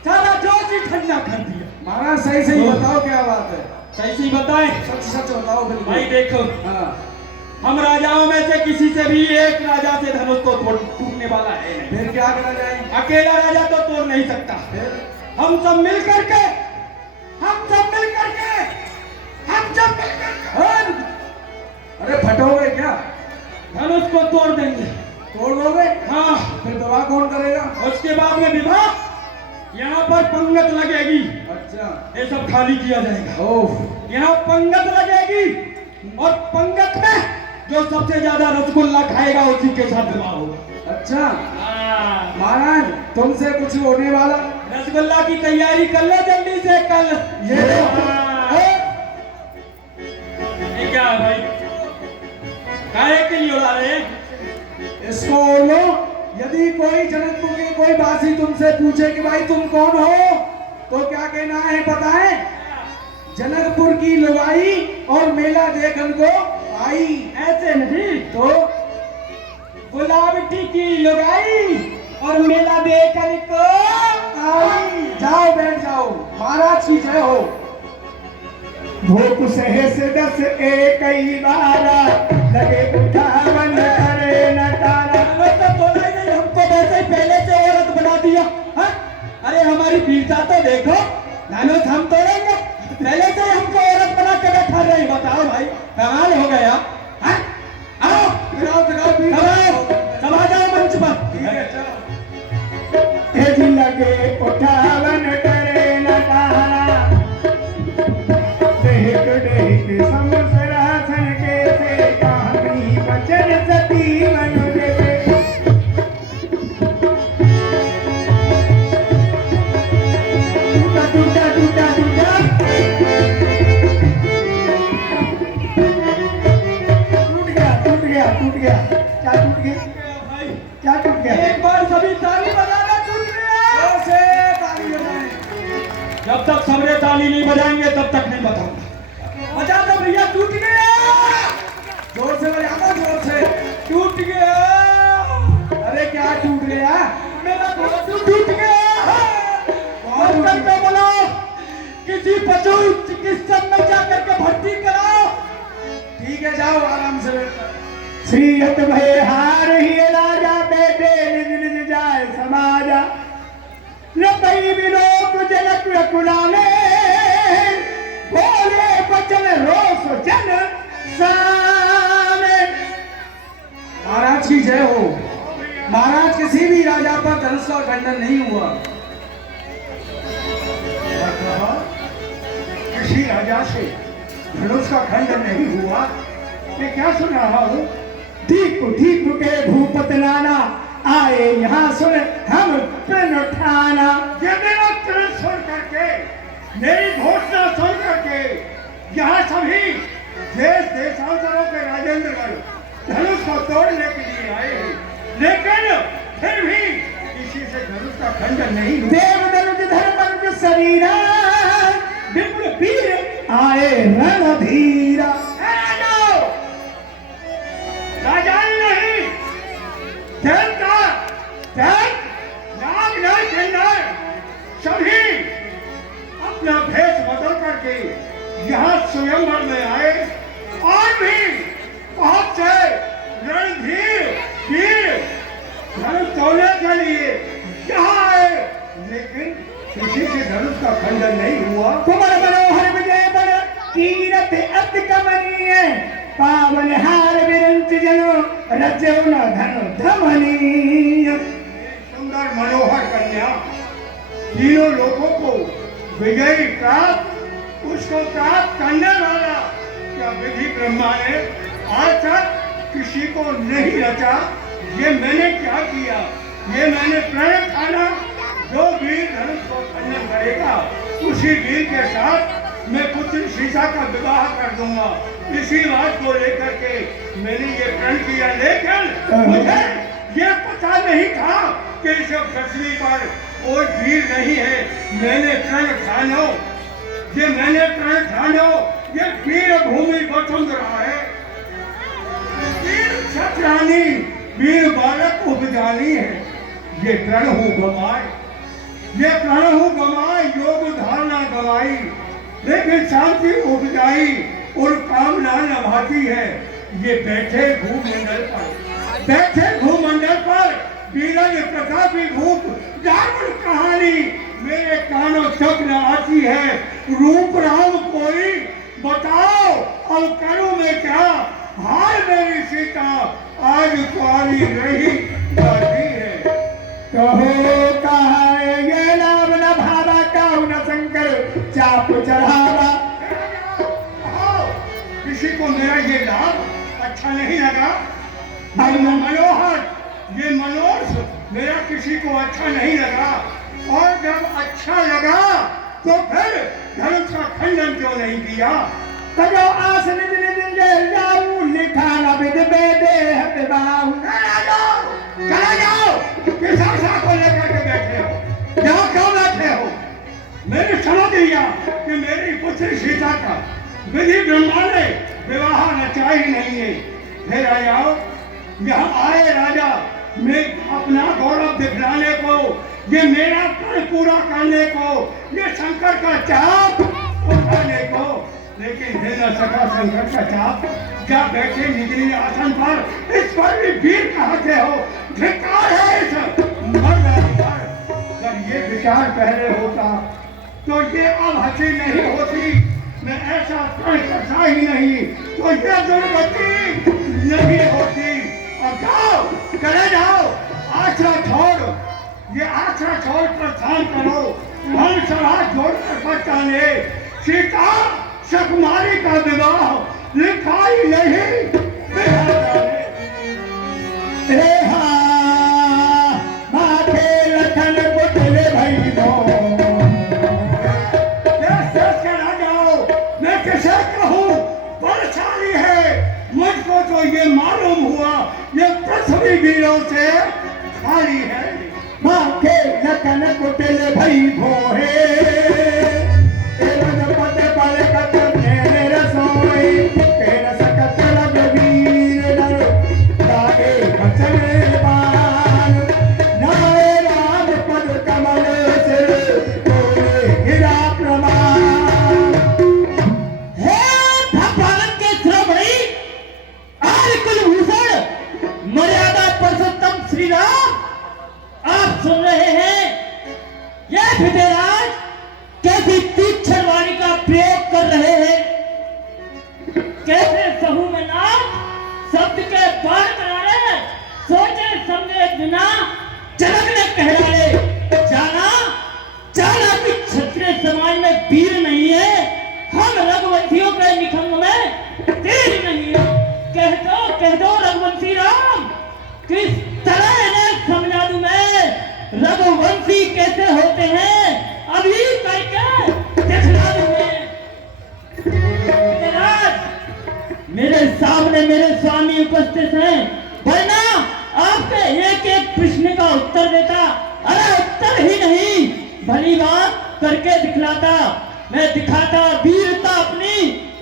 सारा जोश ही ठंडा कर दिया। महाराज सही सही बताओ क्या बात है? सही सही बताए सच सच बताओ बिल्कुल। भाई। देखो, हाँ। हम राजाओं में से किसी से भी एक राजा से धनुष तो टूटने वाला है नहीं। फिर क्या करा जाए? अकेला राजा तो तोड़ नहीं सकता। फिर हम सब मिल करके, हम सब मिल करके, हम सब मिल करके हाँ? अरे फटोगे क्या? धनुष को तोड़ देंगे। तोड़ दोगे? हाँ, फिर विवाह कौन करेगा? उसके बाद में विवाह, यहाँ पर पंगत लगेगी। अच्छा। ये सब खाली किया जाएगा। ओह। यहाँ पंगत लगेगी और पंगत में जो सबसे ज्यादा रसगुल्ला खाएगा उसी के साथ विवाह होगा। अच्छा महाराज, तुमसे कुछ होने वाला? रसगुल्ला की तैयारी कर लो जल्दी से कल। ये ये क्या है भाई? काहे के लिए उड़ा रहे हैं? इसको लो। यदि कोई जनकपुर की कोई बासी तुमसे पूछे कि भाई तुम कौन हो, तो क्या कहना है पता है? जनकपुर की लुगाई और मेला देखन को आई। ऐसे नहीं तो गुलाबटी की लुगाई और मेला देखने को आई। जाओ बैठ जाओ, महाराज की जय हो। भूख सहस दस एक ही बारा, लगे उठावन करे न तारा। हमें तो बोला ही नहीं, हमको वैसे ही पहले से औरत बना दिया। हाँ? अरे हमारी वीरता तो देखो, धनुष हम तोड़ेंगे, पहले से ही हमको औरत बना के बैठा रही। बताओ भाई, कमाल हो गया। हाँ? आओ, फिराओ फिराओ सब आ जाओ मंच पर। लगे उठावन करे न तारा, देख देख समसरासन के से कहानी बचन सती मनुज के। टूटा टूटा टूटा टूट गया टूट गया। क्या टूट गया? भाई, क्या टूट गया? एक बार सभी ताली बजाना टूट गया। जोर से ताली बजाएं। जब तक सबरे ताली नहीं बजाएंगे तब तक नहीं बताऊंगा। बजा दो भैया, टूट गया। जोर से बजाना, जोर से। टूट गया। अरे क्या टूट गया? मेरा घोड़ा टूट गया। डॉक्टर को बुलाओ, किसी पशु चिकित्सक में जाकर के भर्ती कराओ। ठीक है, जाओ आराम से बैठो। श्रीयत भय हार ही राजा, बेटे निज निज जाय समाजा। नपई विलोक जनक रकुलाने, बोले बचन रोष जन सामे। महाराज की जय हो। महाराज, किसी भी राजा पर धनुष का खंडन नहीं हुआ। किसी राजा से धनुष का खंडन नहीं हुआ? ये क्या सुन रहा हूँ? दीप दीप के भूपत नाना, आए यहाँ सुन हम प्रण उठाना। ये मेरा चरण सुन करके, मेरी घोषणा सुन करके यहाँ सभी देश देशांतरों के राजेंद्रगण धनुष को तोड़ने के लिए आए हैं, लेकिन फिर भी किसी से धनुष का खंडन नहीं हुआ। देव धनुष धर्म शरीरा, विपुल वीर आए रणधीरा। राजा ही नहीं, धन का धन नाम नहीं खेलना। सभी अपना भेष बदल करके यहाँ स्वयंवर में आए और भी बहुत से रणधीर वीर धनुष तोड़ने के लिए यहाँ आए, लेकिन किसी से धनुष का खंडन नहीं हुआ। कुमार मनोहर विजय बड़ कीरत अति कमनीय, पावन हार विरंच जनो रचो न धनु धमनीय। तीनों लोगों को विजयी प्राप्त, उसको प्राप्त करने वाला क्या विधि ब्रह्मा ने आज तक किसी को नहीं रचा। ये मैंने क्या किया, ये मैंने प्रण ठाना, जो वीर धनुष को खंडन करेगा उसी वीर के साथ मैं पुत्र सीता का विवाह कर दूंगा। इसी बात को लेकर के मैंने ये प्रण किया, लेकिन मुझे ये पता नहीं था कि इस पृथ्वी पर कोई वीर नहीं है। मैंने प्रण ठानो, ये मैंने प्रण ठानो, ये वीर भूमि वसुंधरा है, वीर छत्रानी, वीर बालक उपजानी है। ये प्रण हूँ गवाए, ये प्रण हूँ गवाए, योग धारणा गवाई, लेकिन शांति उपजाई और कामना नभाती है। ये बैठे भूमंडल पर, बैठे भूमंडल पर वीरज प्रतापी भूप दारुण कहानी मेरे कानों तक न आती है। रूप राम कोई बताओ अब करूं मैं क्या, हाय मेरी सीता आज कुआरी रही जाती है। कहो कहा ये नाम न भावा, कहू न शंकर चाप चढ़ावा। किसी को मेरा ये लाभ अच्छा नहीं लगा, ये मनोहर, ये मनोज मेरा किसी को अच्छा नहीं लगा, और जब अच्छा लगा तो फिर धनुष का खंडन क्यों नहीं किया। करो आस निज निज जाऊ, लिखा न विद बेदे हत बाऊ। चले जाओ, किस आशा को लेकर के बैठे हो, यहाँ क्यों बैठे हो। मैंने समझ लिया कि मेरी पुत्री सीता का विधि ब्रह्मा ने विवाह रचा ही नहीं है। फिर आ जाओ, यहाँ आए राजा मैं अपना गौरव दिखलाने को, ये मेरा प्रण पूरा करने को, ये शंकर का चाप उठाने को, लेकिन दे न सका शंकर का चाप। क्या बैठे निगली आसन पर, इस पर भी वीर कहते हो, धिक्कार है इस मर्द पर। अगर ये विचार पहले होता तो ये अब हंसी नहीं होती, मैं ऐसा प्रण करता ही नहीं तो ये दुर्गति नहीं होती। अब जाओ, चले जाओ, आश्रय छोड़, ये आश्रय छोड़ प्रस्थान करो। हम सभा जोड़कर पहचाने सीता सुकुमारी का विवाह लिखा ही नहीं, बिहार जाने। रे हाँ माथे लखन पुतले भई दो। मैं किसे कहूँ, बलशाली है, मुझको तो ये मालूम हुआ ये पृथ्वी वीरों से खाली है। माथे लखन पुतले भई भोहे, एवं पद बल कत नैन रसोई, तेर सकत रघुवीर नर गाए बचन बाण। नाए राम पद कमल सिर, तोरे गिरा प्रमाण। हे भगवान के श्रवणी आर्य कुलभूषण मर्यादा पुरुषोत्तम श्री राम, आप सुन रहे हैं यह विजयराज कैसी तीक्ष्ण वाणी का प्रयोग कर रहे हैं, कैसे सहू में नाम शब्द के बाण करारे, सोचे समझे बिना जनक ने कहलाए। जाना जाना कि क्षत्रिय समाज में वीर नहीं है, हम रघुवंशियों के निखंग में तीर नहीं है। कह दो रघुवंशी राम, किस तरह इन्हें समझा दूं मैं, रघुवंशी कैसे होते हैं अभी करके दिखला दूं मैं। मेरे सामने मेरे स्वामी उपस्थित हैं, वरना आपके एक एक प्रश्न का उत्तर देता। अरे उत्तर ही नहीं, भली बात करके दिखलाता, मैं दिखाता वीरता अपनी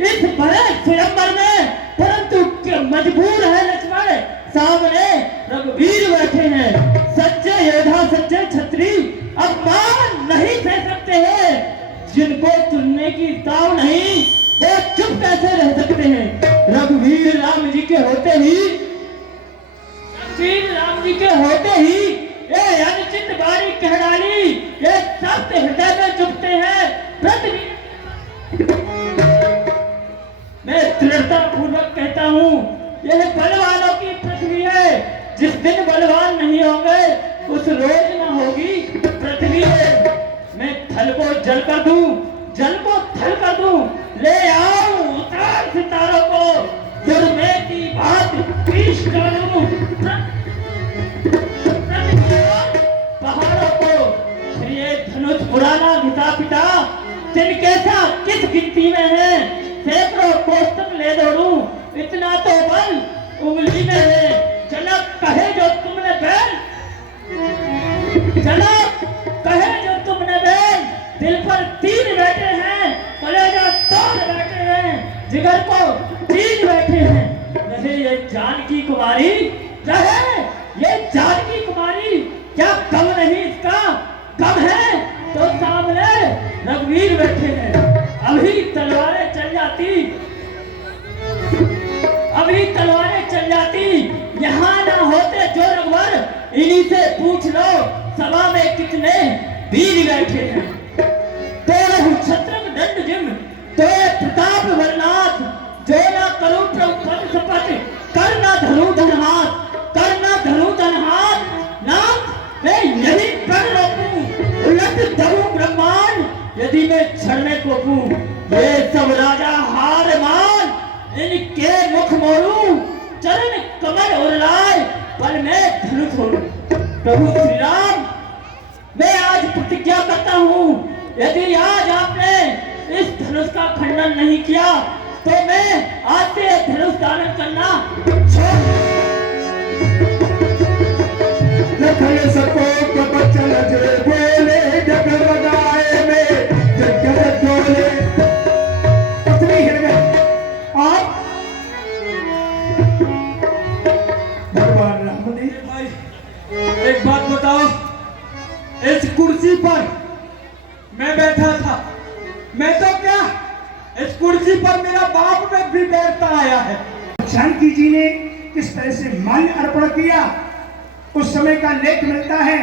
इस भरे स्वयंवर में, परंतु मजबूर है लक्ष्मण, सामने रघुवीर बैठे हैं, सच्चे योद्धा सच्चे छत्री, अपमान नहीं सह सकते हैं। जिनको चुनने की ताव नहीं वो चुप कैसे रह सकते हैं। रघुवीर राम जी के होते ही, रघुवीर राम जी के होते ही ये अनुचित बारी कह डाली, ये सत्य हृदय में चुपते हैं। पृथ्वी मैं दृढ़ता पूर्वक कहता हूँ यह बलवानों की पृथ्वी है, जिस दिन बलवान नहीं होंगे उस रोज न होगी पृथ्वी है। थल को जल कर दूं, जल को थल कर दूं, ले आओ उतार सितारों को, जुर्मे की बात पेश करूं, पहाड़ों को फिर ये धनुष पुराना घिसा पिटा, तिनकेसा किस गिनती में है, सैकड़ों कोष्टक ले दौड़ूं, इतना तो बल उंगली में है, जनक कहे जो तुमने बैल, जनक कहे जो तुमने बैल, दिल पर तीर बैठे हैं, कलेजा तोड़ बैठे हैं, जिगर को चीर बैठे हैं, रहे ये जानकी कुमारी, रहे ये जानकी कुमारी, क्या कम नहीं इसका, कम है तो सामने रघुवीर बैठे हैं, अभी तलवारें चल जाती, अभी तलवारें चल जाती, यहाँ ना होते जो रघुवर, इन्हीं से पूछ लो सभा में कितने वीर बैठे हैं, तो छत्रक दंड जिम, तो प्रताप वरनाथ, जो ना करूं प्रभुपद शपथ, कर ना धरूं धनहाथ, कर ना धरूं धनहाथ, नाथ मैं यही कर रोकूं, उलट धरूं ब्रह्मांड, यदि मैं छड़ने को दूं, ये सब राजा हार मान, इनके मुख मोड़ूं, चरण कमल उरलाए, पर मैं धनुष छोड़ूं। प्रभु श्री राम, मैं आज प्रतिज्ञा करता हूँ, यदि आज आपने इस धनुष का खंडन नहीं किया, तो मैं आज से धनुष धारण करना लखन सपोक बचन जे बोले, जग लगाए में जगत डोले। पत्नी हिल गए और भगवान राम ने भाई एक बात बताओ, इस कुर्सी पर मैं बैठा था, मैं तो क्या इस कुर्सी पर मेरा बाप में भी बैठता आया है। जानकी जी ने किस तरह से मान अर्पण किया, उस समय का लेख मिलता है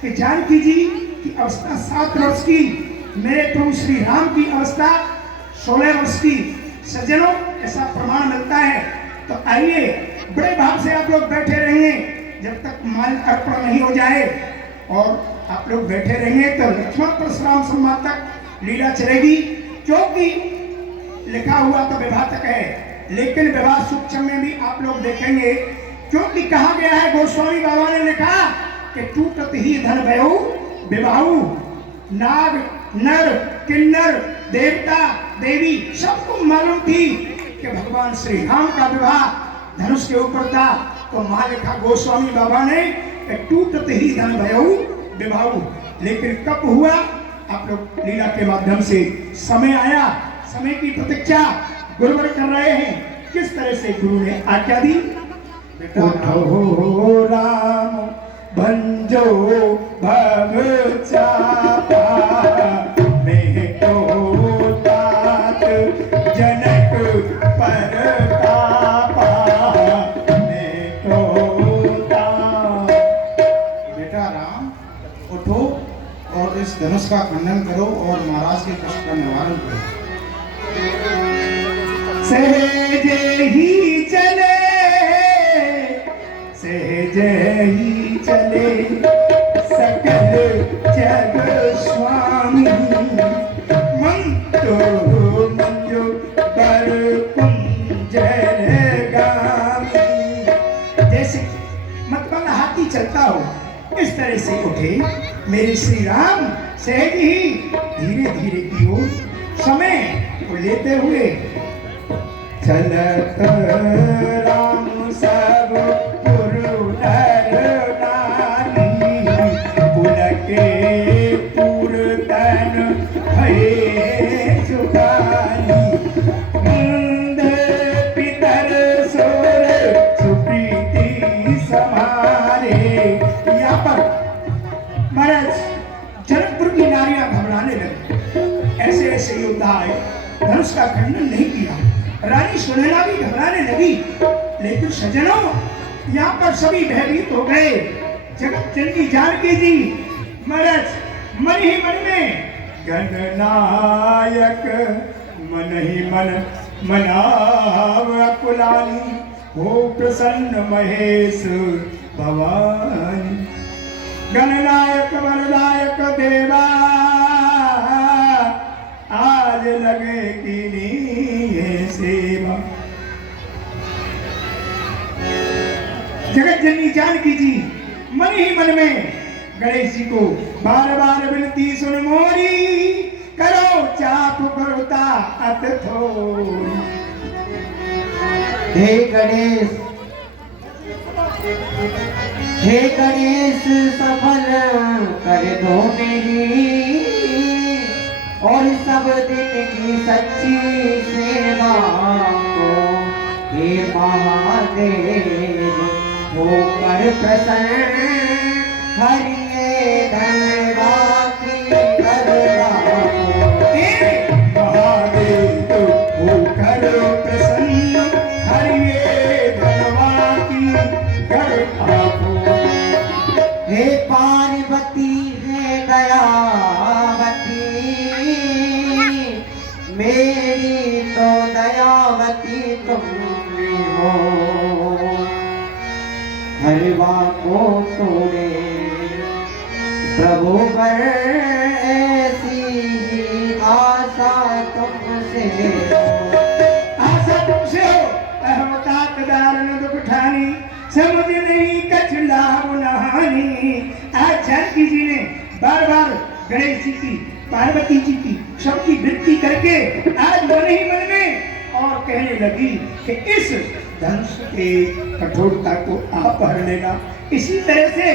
कि जानकी जी की अवस्था 7 वर्ष की, मेरे प्रभु श्री राम की अवस्था 16 वर्ष की। सज्जनों, ऐसा प्रमाण मिलता है। तो आइए बड़े भाव से आप लोग बैठे रहिए जब तक मान अर्पण नहीं हो जाए, और आप लोग बैठे रहेंगे तो लक्ष्मण परशुराम संवाद तक लीला चलेगी, क्योंकि लिखा हुआ तो विवाह तक है, लेकिन विवाह सूक्ष्म में भी आप लोग देखेंगे, क्योंकि कहा गया है, गोस्वामी बाबा ने लिखा कि टूटत ही धन भयऊ विवाहु, नाग नर किन्नर देवता देवी सबको मालूम थी कि भगवान श्री राम का विवाह धनुष के ऊपर था। तो वहां लिखा गोस्वामी बाबा ने कि टूटत ही धन भयऊ विवाहु, लेकिन कब हुआ, आप लोग लीला के माध्यम से समय आया, समय की प्रतीक्षा गुरुवर कर रहे हैं। किस तरह से गुरु ने आज्ञा दी, उठो राम भंजो भव चापा, मैं को तात जनक परतापा, मैं को तात। बेटा राम, उठो और इस धनुष का खंडन करो और महाराज के कष्ट का निवारण करो। सहजे ही चले, सहजे ही चले सकल जग स्वामी, मंतो मंजो बर कुंजर गामी। जैसे मतवाला हाथी चलता हो, इस तरह से उठे मेरे श्री राम, सहज ही धीरे धीरे की ओर समय को लेते हुए चलत राम सब पुरनर नारी, पुलके पुरतन भये सुखानी, मुंद पितर सोर सुप्रीति समारे। यहाँ पर महाराज जनकपुर की नारियां घबराने लगी, ऐसे ऐसे योद्धा आए, धनुष का खंडन नहीं किया। रानी सुनैना भी घबराने लगी, लेकिन सज्जनों, यहाँ पर सभी भयभीत हो गए। जगत जननी जानकी जी महाराज मन ही मन में गणनायक मन ही मन मनाव अकुलानी, हो प्रसन्न महेश भवानी। गणनायक वरदायक देवा की जानकी जी मन ही मन में गणेश जी को बार बार विनती सुन मोरी, करो चाप करोता अत थोरी। हे गणेश सफल कर दो मेरी और सब दिन की सच्ची सेवा को। हे महादेव होकर प्रसन्न हरिये धनवा की करवा को। हे महादेव होकर प्रसन्न हरिये धनवा की करवा को। हे पार्वती है दयावती मेरी तो दयावती तुम हो। हरवा को तोड़े प्रभु पर ऐसी ही आशा तुमसे हो। आशा तुमसे हो अहमता कदारन दुख ठानी, समझ नहीं कछ लाभ नहानी। आज जानकी जी ने बार बार गणेश जी की पार्वती जी की सबकी वृत्ति करके आज मन ही मन में और कहने लगी कि इस धनुष के कठोरता को आप हर लेना। इसी तरह से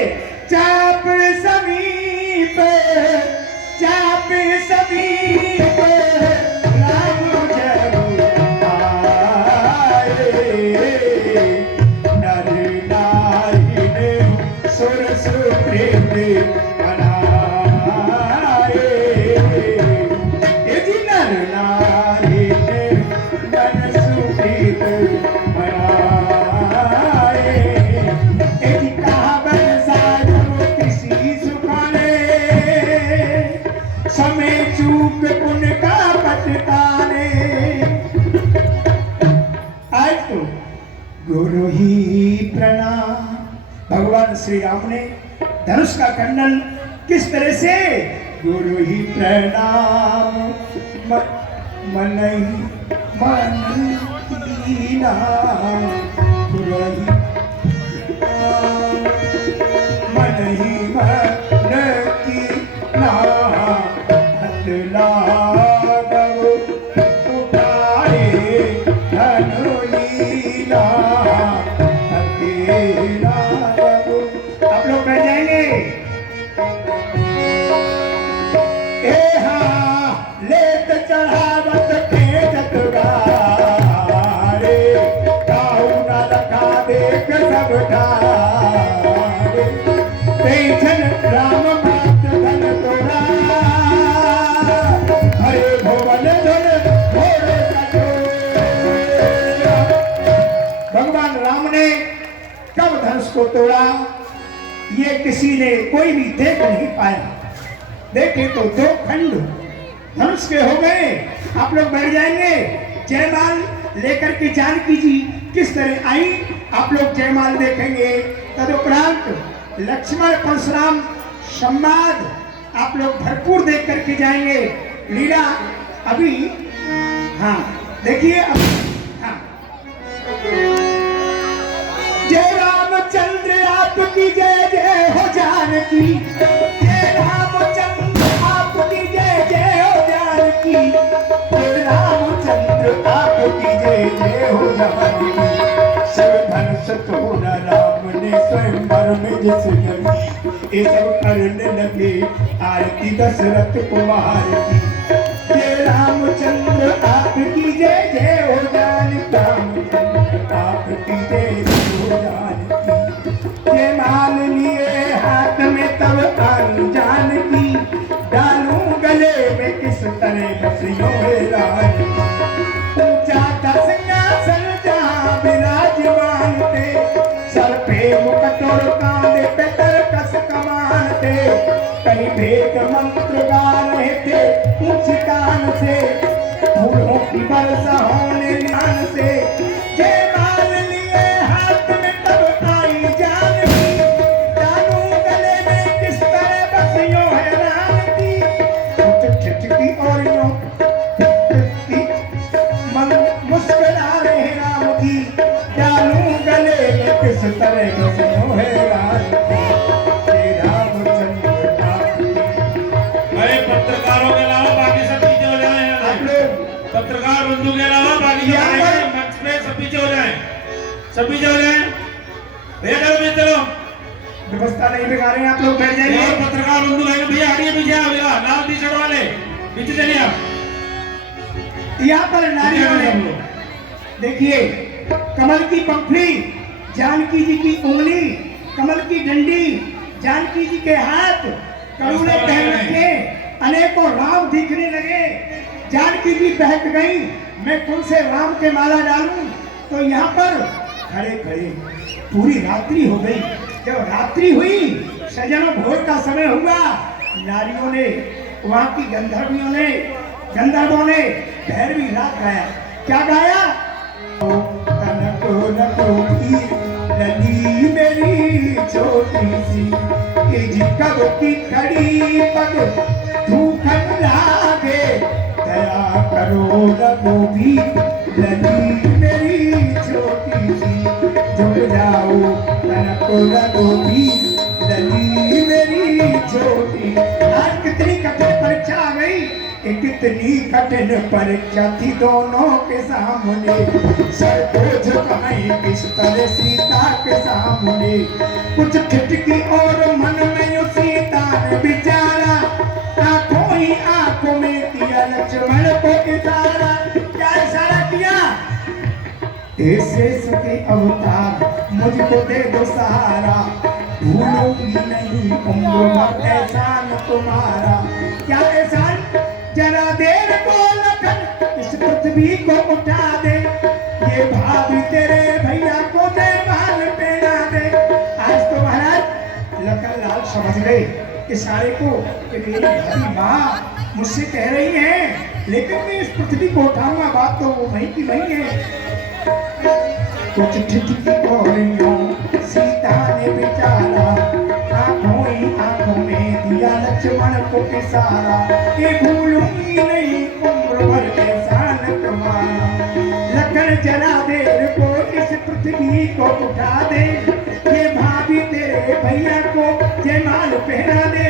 चाप समीप राम जरूर आए। नर नारी ने सुरस प्रेम बनाए। ये जी नर नारी ने मन सुप्रीत बनाए। ये जी कहा बरसात किसी सुखाने, समय चूक पुन का पटकाने। आज तो गुरु ही प्रणाम। भगवान श्री राम ने धनुष का खंडन किस तरह से? गुरु ही प्रणाम मन कीना। गुरु ही मन कीना। हथ लागव उठाए धनु लीला। अकेला लागव। आप लोग बैठ जाएंगे। लेत चढ़ावत खेजत गारे, काहू न लखा देख सब ठारे। तेजन राम भक्त धन तोरा, हरे भुवन धन घोड़े कठोरा। भगवान राम ने कब धनुष को तोड़ा ये किसी ने कोई भी देख नहीं पाया। देखे तो दो खंड धनुष के हो गए। आप लोग बैठ जाएंगे। जयमाल लेकर के जानकी जी किस तरह आई आप लोग जयमाल देखेंगे। तदुपरांत लक्ष्मण परशुराम संवाद आप लोग भरपूर देख करके जाएंगे। लीला अभी हाँ देखिए अब। हाँ जय रामचंद्र आपकी जय जय हो जानकी। जय रामचंद्र आपकी जय जय हो जानकी। जय रामचंद्र आपकी जय जय हो जानकी। शिव धनुष तोड़ा राम ने स्वयंवर में जिस गई, ये सब करने लगे आरती दशरथ कुमार की। जय रामचंद्र आपकी जय जय हो जानकी। रामचंद्र आपकी जय जय हो जानकी। ये मान लिए हाथ में तब अनजान की, डालूं गले में किस तरह बसियों है राज। ऊंचा था सिंहासन जहां विराजमान थे, सर पे मुकुट और कांधे पे तरकस कमान थे। कहीं भेद मंत्र गा रहे थे ऊंच कान से, फूलों की वर्षा होने ध्यान से। जय मान लिए हाथ में तब आई जानकी, डालूं गले में किस तरह बसियों है राम की। ठिठकी और यूं मुस्कुरा रहे राम की, डालूं गले में किस तरह बसियों है सब पीछे हो जाए भैया, चलो पीछे चलो। व्यवस्था नहीं बिगाड़ रहे हैं आप लोग, बैठ ये जाइए। पत्रकार बंधु भाई भैया हटिए पीछे, आओ भैया लाल टी शर्ट वाले पीछे चलिए आप। यहाँ पर नारियों ने देखिए कमल की पंखुड़ी, जानकी जी की उंगली, कमल की डंडी, जानकी जी के हाथ, करुणे पहन रखे, अनेकों राम दिखने लगे। जानकी जी बहक गई, मैं कौन से राम के माला डालूं? तो यहाँ पर खड़े खड़े पूरी रात्रि हो गई। जब रात्रि हुई, सजनों भोर का समय हुआ, नारियों ने, वहां की गंधर्वों ने भैरवी राग गाया। क्या गाया? लली मेरी छोटी सी कब की खड़ी पग धूखन लागे, दया करो रघुवीर लली मेरी छोटी सी, झुक जाओ कनक रघुवीर लली मेरी छोटी। आज कितनी कठिन परीक्षा आ गई, कितनी कठिन परीक्षा थी दोनों के सामने। सर को झुकाई किस तरह सीता के सामने, कुछ ठिठकी और मन में यू सीता ने विचारा, आंखों ही आंखों में किया लक्ष्मण को इशारा। क्या इशारा किया? ऐसे सुखी अवतार मुझको दे दो सहारा, भूलूंगी नहीं उम्र भर एहसान तुम्हारा। क्या एहसान? जरा देर को लखन इस पृथ्वी को उठा दे, ये भाभी तेरे भैया को जयमाल पहना दे। आज तो महाराज लखन लाल समझ गए इशारे को कि मेरी भाभी माँ मुझसे कह रही है, लेकिन मैं इस पृथ्वी को उठाऊंगा, बात तो वो वही की वही है। कुछ ठिठकी कोरियों सीता ने विचारा, आंखों ही आंखों में दिया लक्ष्मण को इशारा, कि भूलूंगी नहीं उम्र भर एहसान तुम्हारा। लखन जरा देर को इस पृथ्वी को उठा दे, ये भाभी तेरे भैया को जयमाल पहना दे।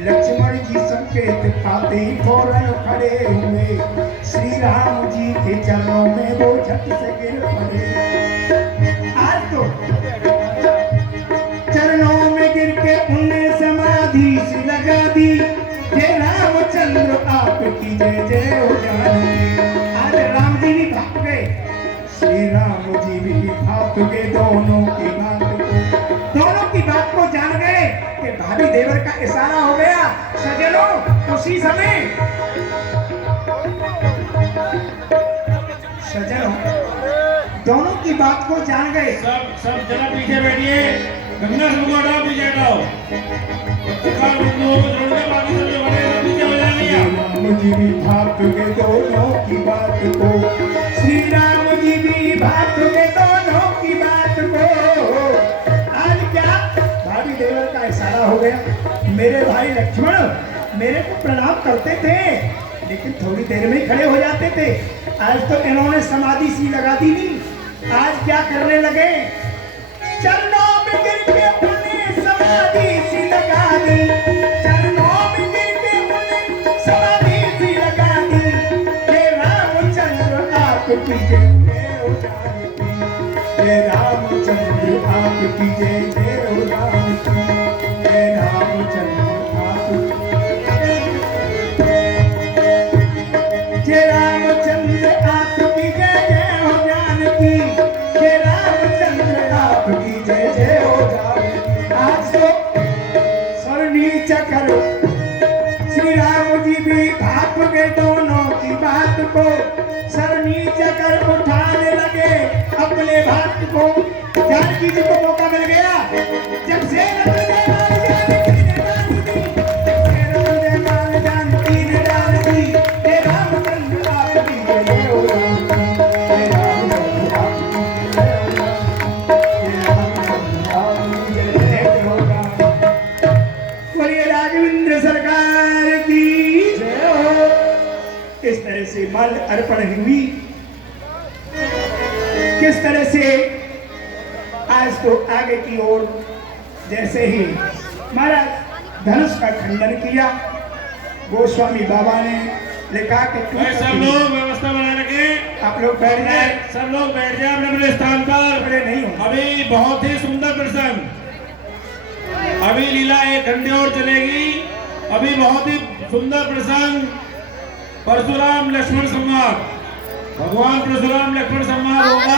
लक्ष्मण जी संकेत पाते ही फौरन खड़े हुए, श्री राम जी के चरणों में वो झट से गिर पड़े। आज तो चरणों में गिर के उन्हें समाधि सी लगा दी, जय रामचंद्र आपकी जय जय हो जानकी। आज राम जी भी भाग गए, श्री राम जी भी भाग गए, दोनों की बात को जान गए कि भाभी देवर का इशारा हो गया। सजनों उसी समय दोनों की बात को जान गए। सब जरा पीछे बैठिए, गंगा सबको हटाओ, पीछे हटाओ। पत्रकार बंधुओं को छोड़ के बाकी सब जो बने सब पीछे हो जाएंगे। राम जी भी भाग गए दोनों की बात को, श्री राम जी भी भाग गए दोनों की बात को। आज क्या भाभी देवर का इशारा हो गया। मेरे भाई लक्ष्मण मेरे को प्रणाम करते थे, लेकिन थोड़ी देर में ही खड़े हो जाते थे। आज तो इन्होंने समाधि सी लगा दी नहीं। आज क्या करने लगे? चरणों में गिर के उन्हें समाधि सी लगा दी, चरणों में गिर के उन्हें समाधि सी लगा दी। हे रामचंद्र आपकी जय जय हो जानकी, हे रामचंद्र आपकी जय जय हो जानकी, हे रामचंद्र जय रामचंद्र आपकी जय जय हो जानकी, जय रामचंद्र आपकी जय जय हो जानकी। आज तो सर नीचा करो, श्री राम जी भी भाप गए दोनों की बात को, सर नीचा कर उठाने लगे अपने भक्त को। जानकी जी को मौका मिल गया, जब से इस तरह से माल अर्पण हुई। किस तरह से आज तो आगे की ओर जैसे ही महाराज धनुष का खंडन किया, गोस्वामी बाबा ने लिखा के टूट भाई सब सकती है। लोग व्यवस्था बना रखें। आप लोग बैठ जाए, सब लोग बैठ जाए अपने अपने स्थान पर। खड़े नहीं हो। अभी बहुत ही सुंदर प्रसंग, अभी लीला 1 घंटे और चलेगी। अभी बहुत ही सुंदर प्रसंग, परशुराम लक्ष्मण संवाद, भगवान परशुराम लक्ष्मण संवाद होगा।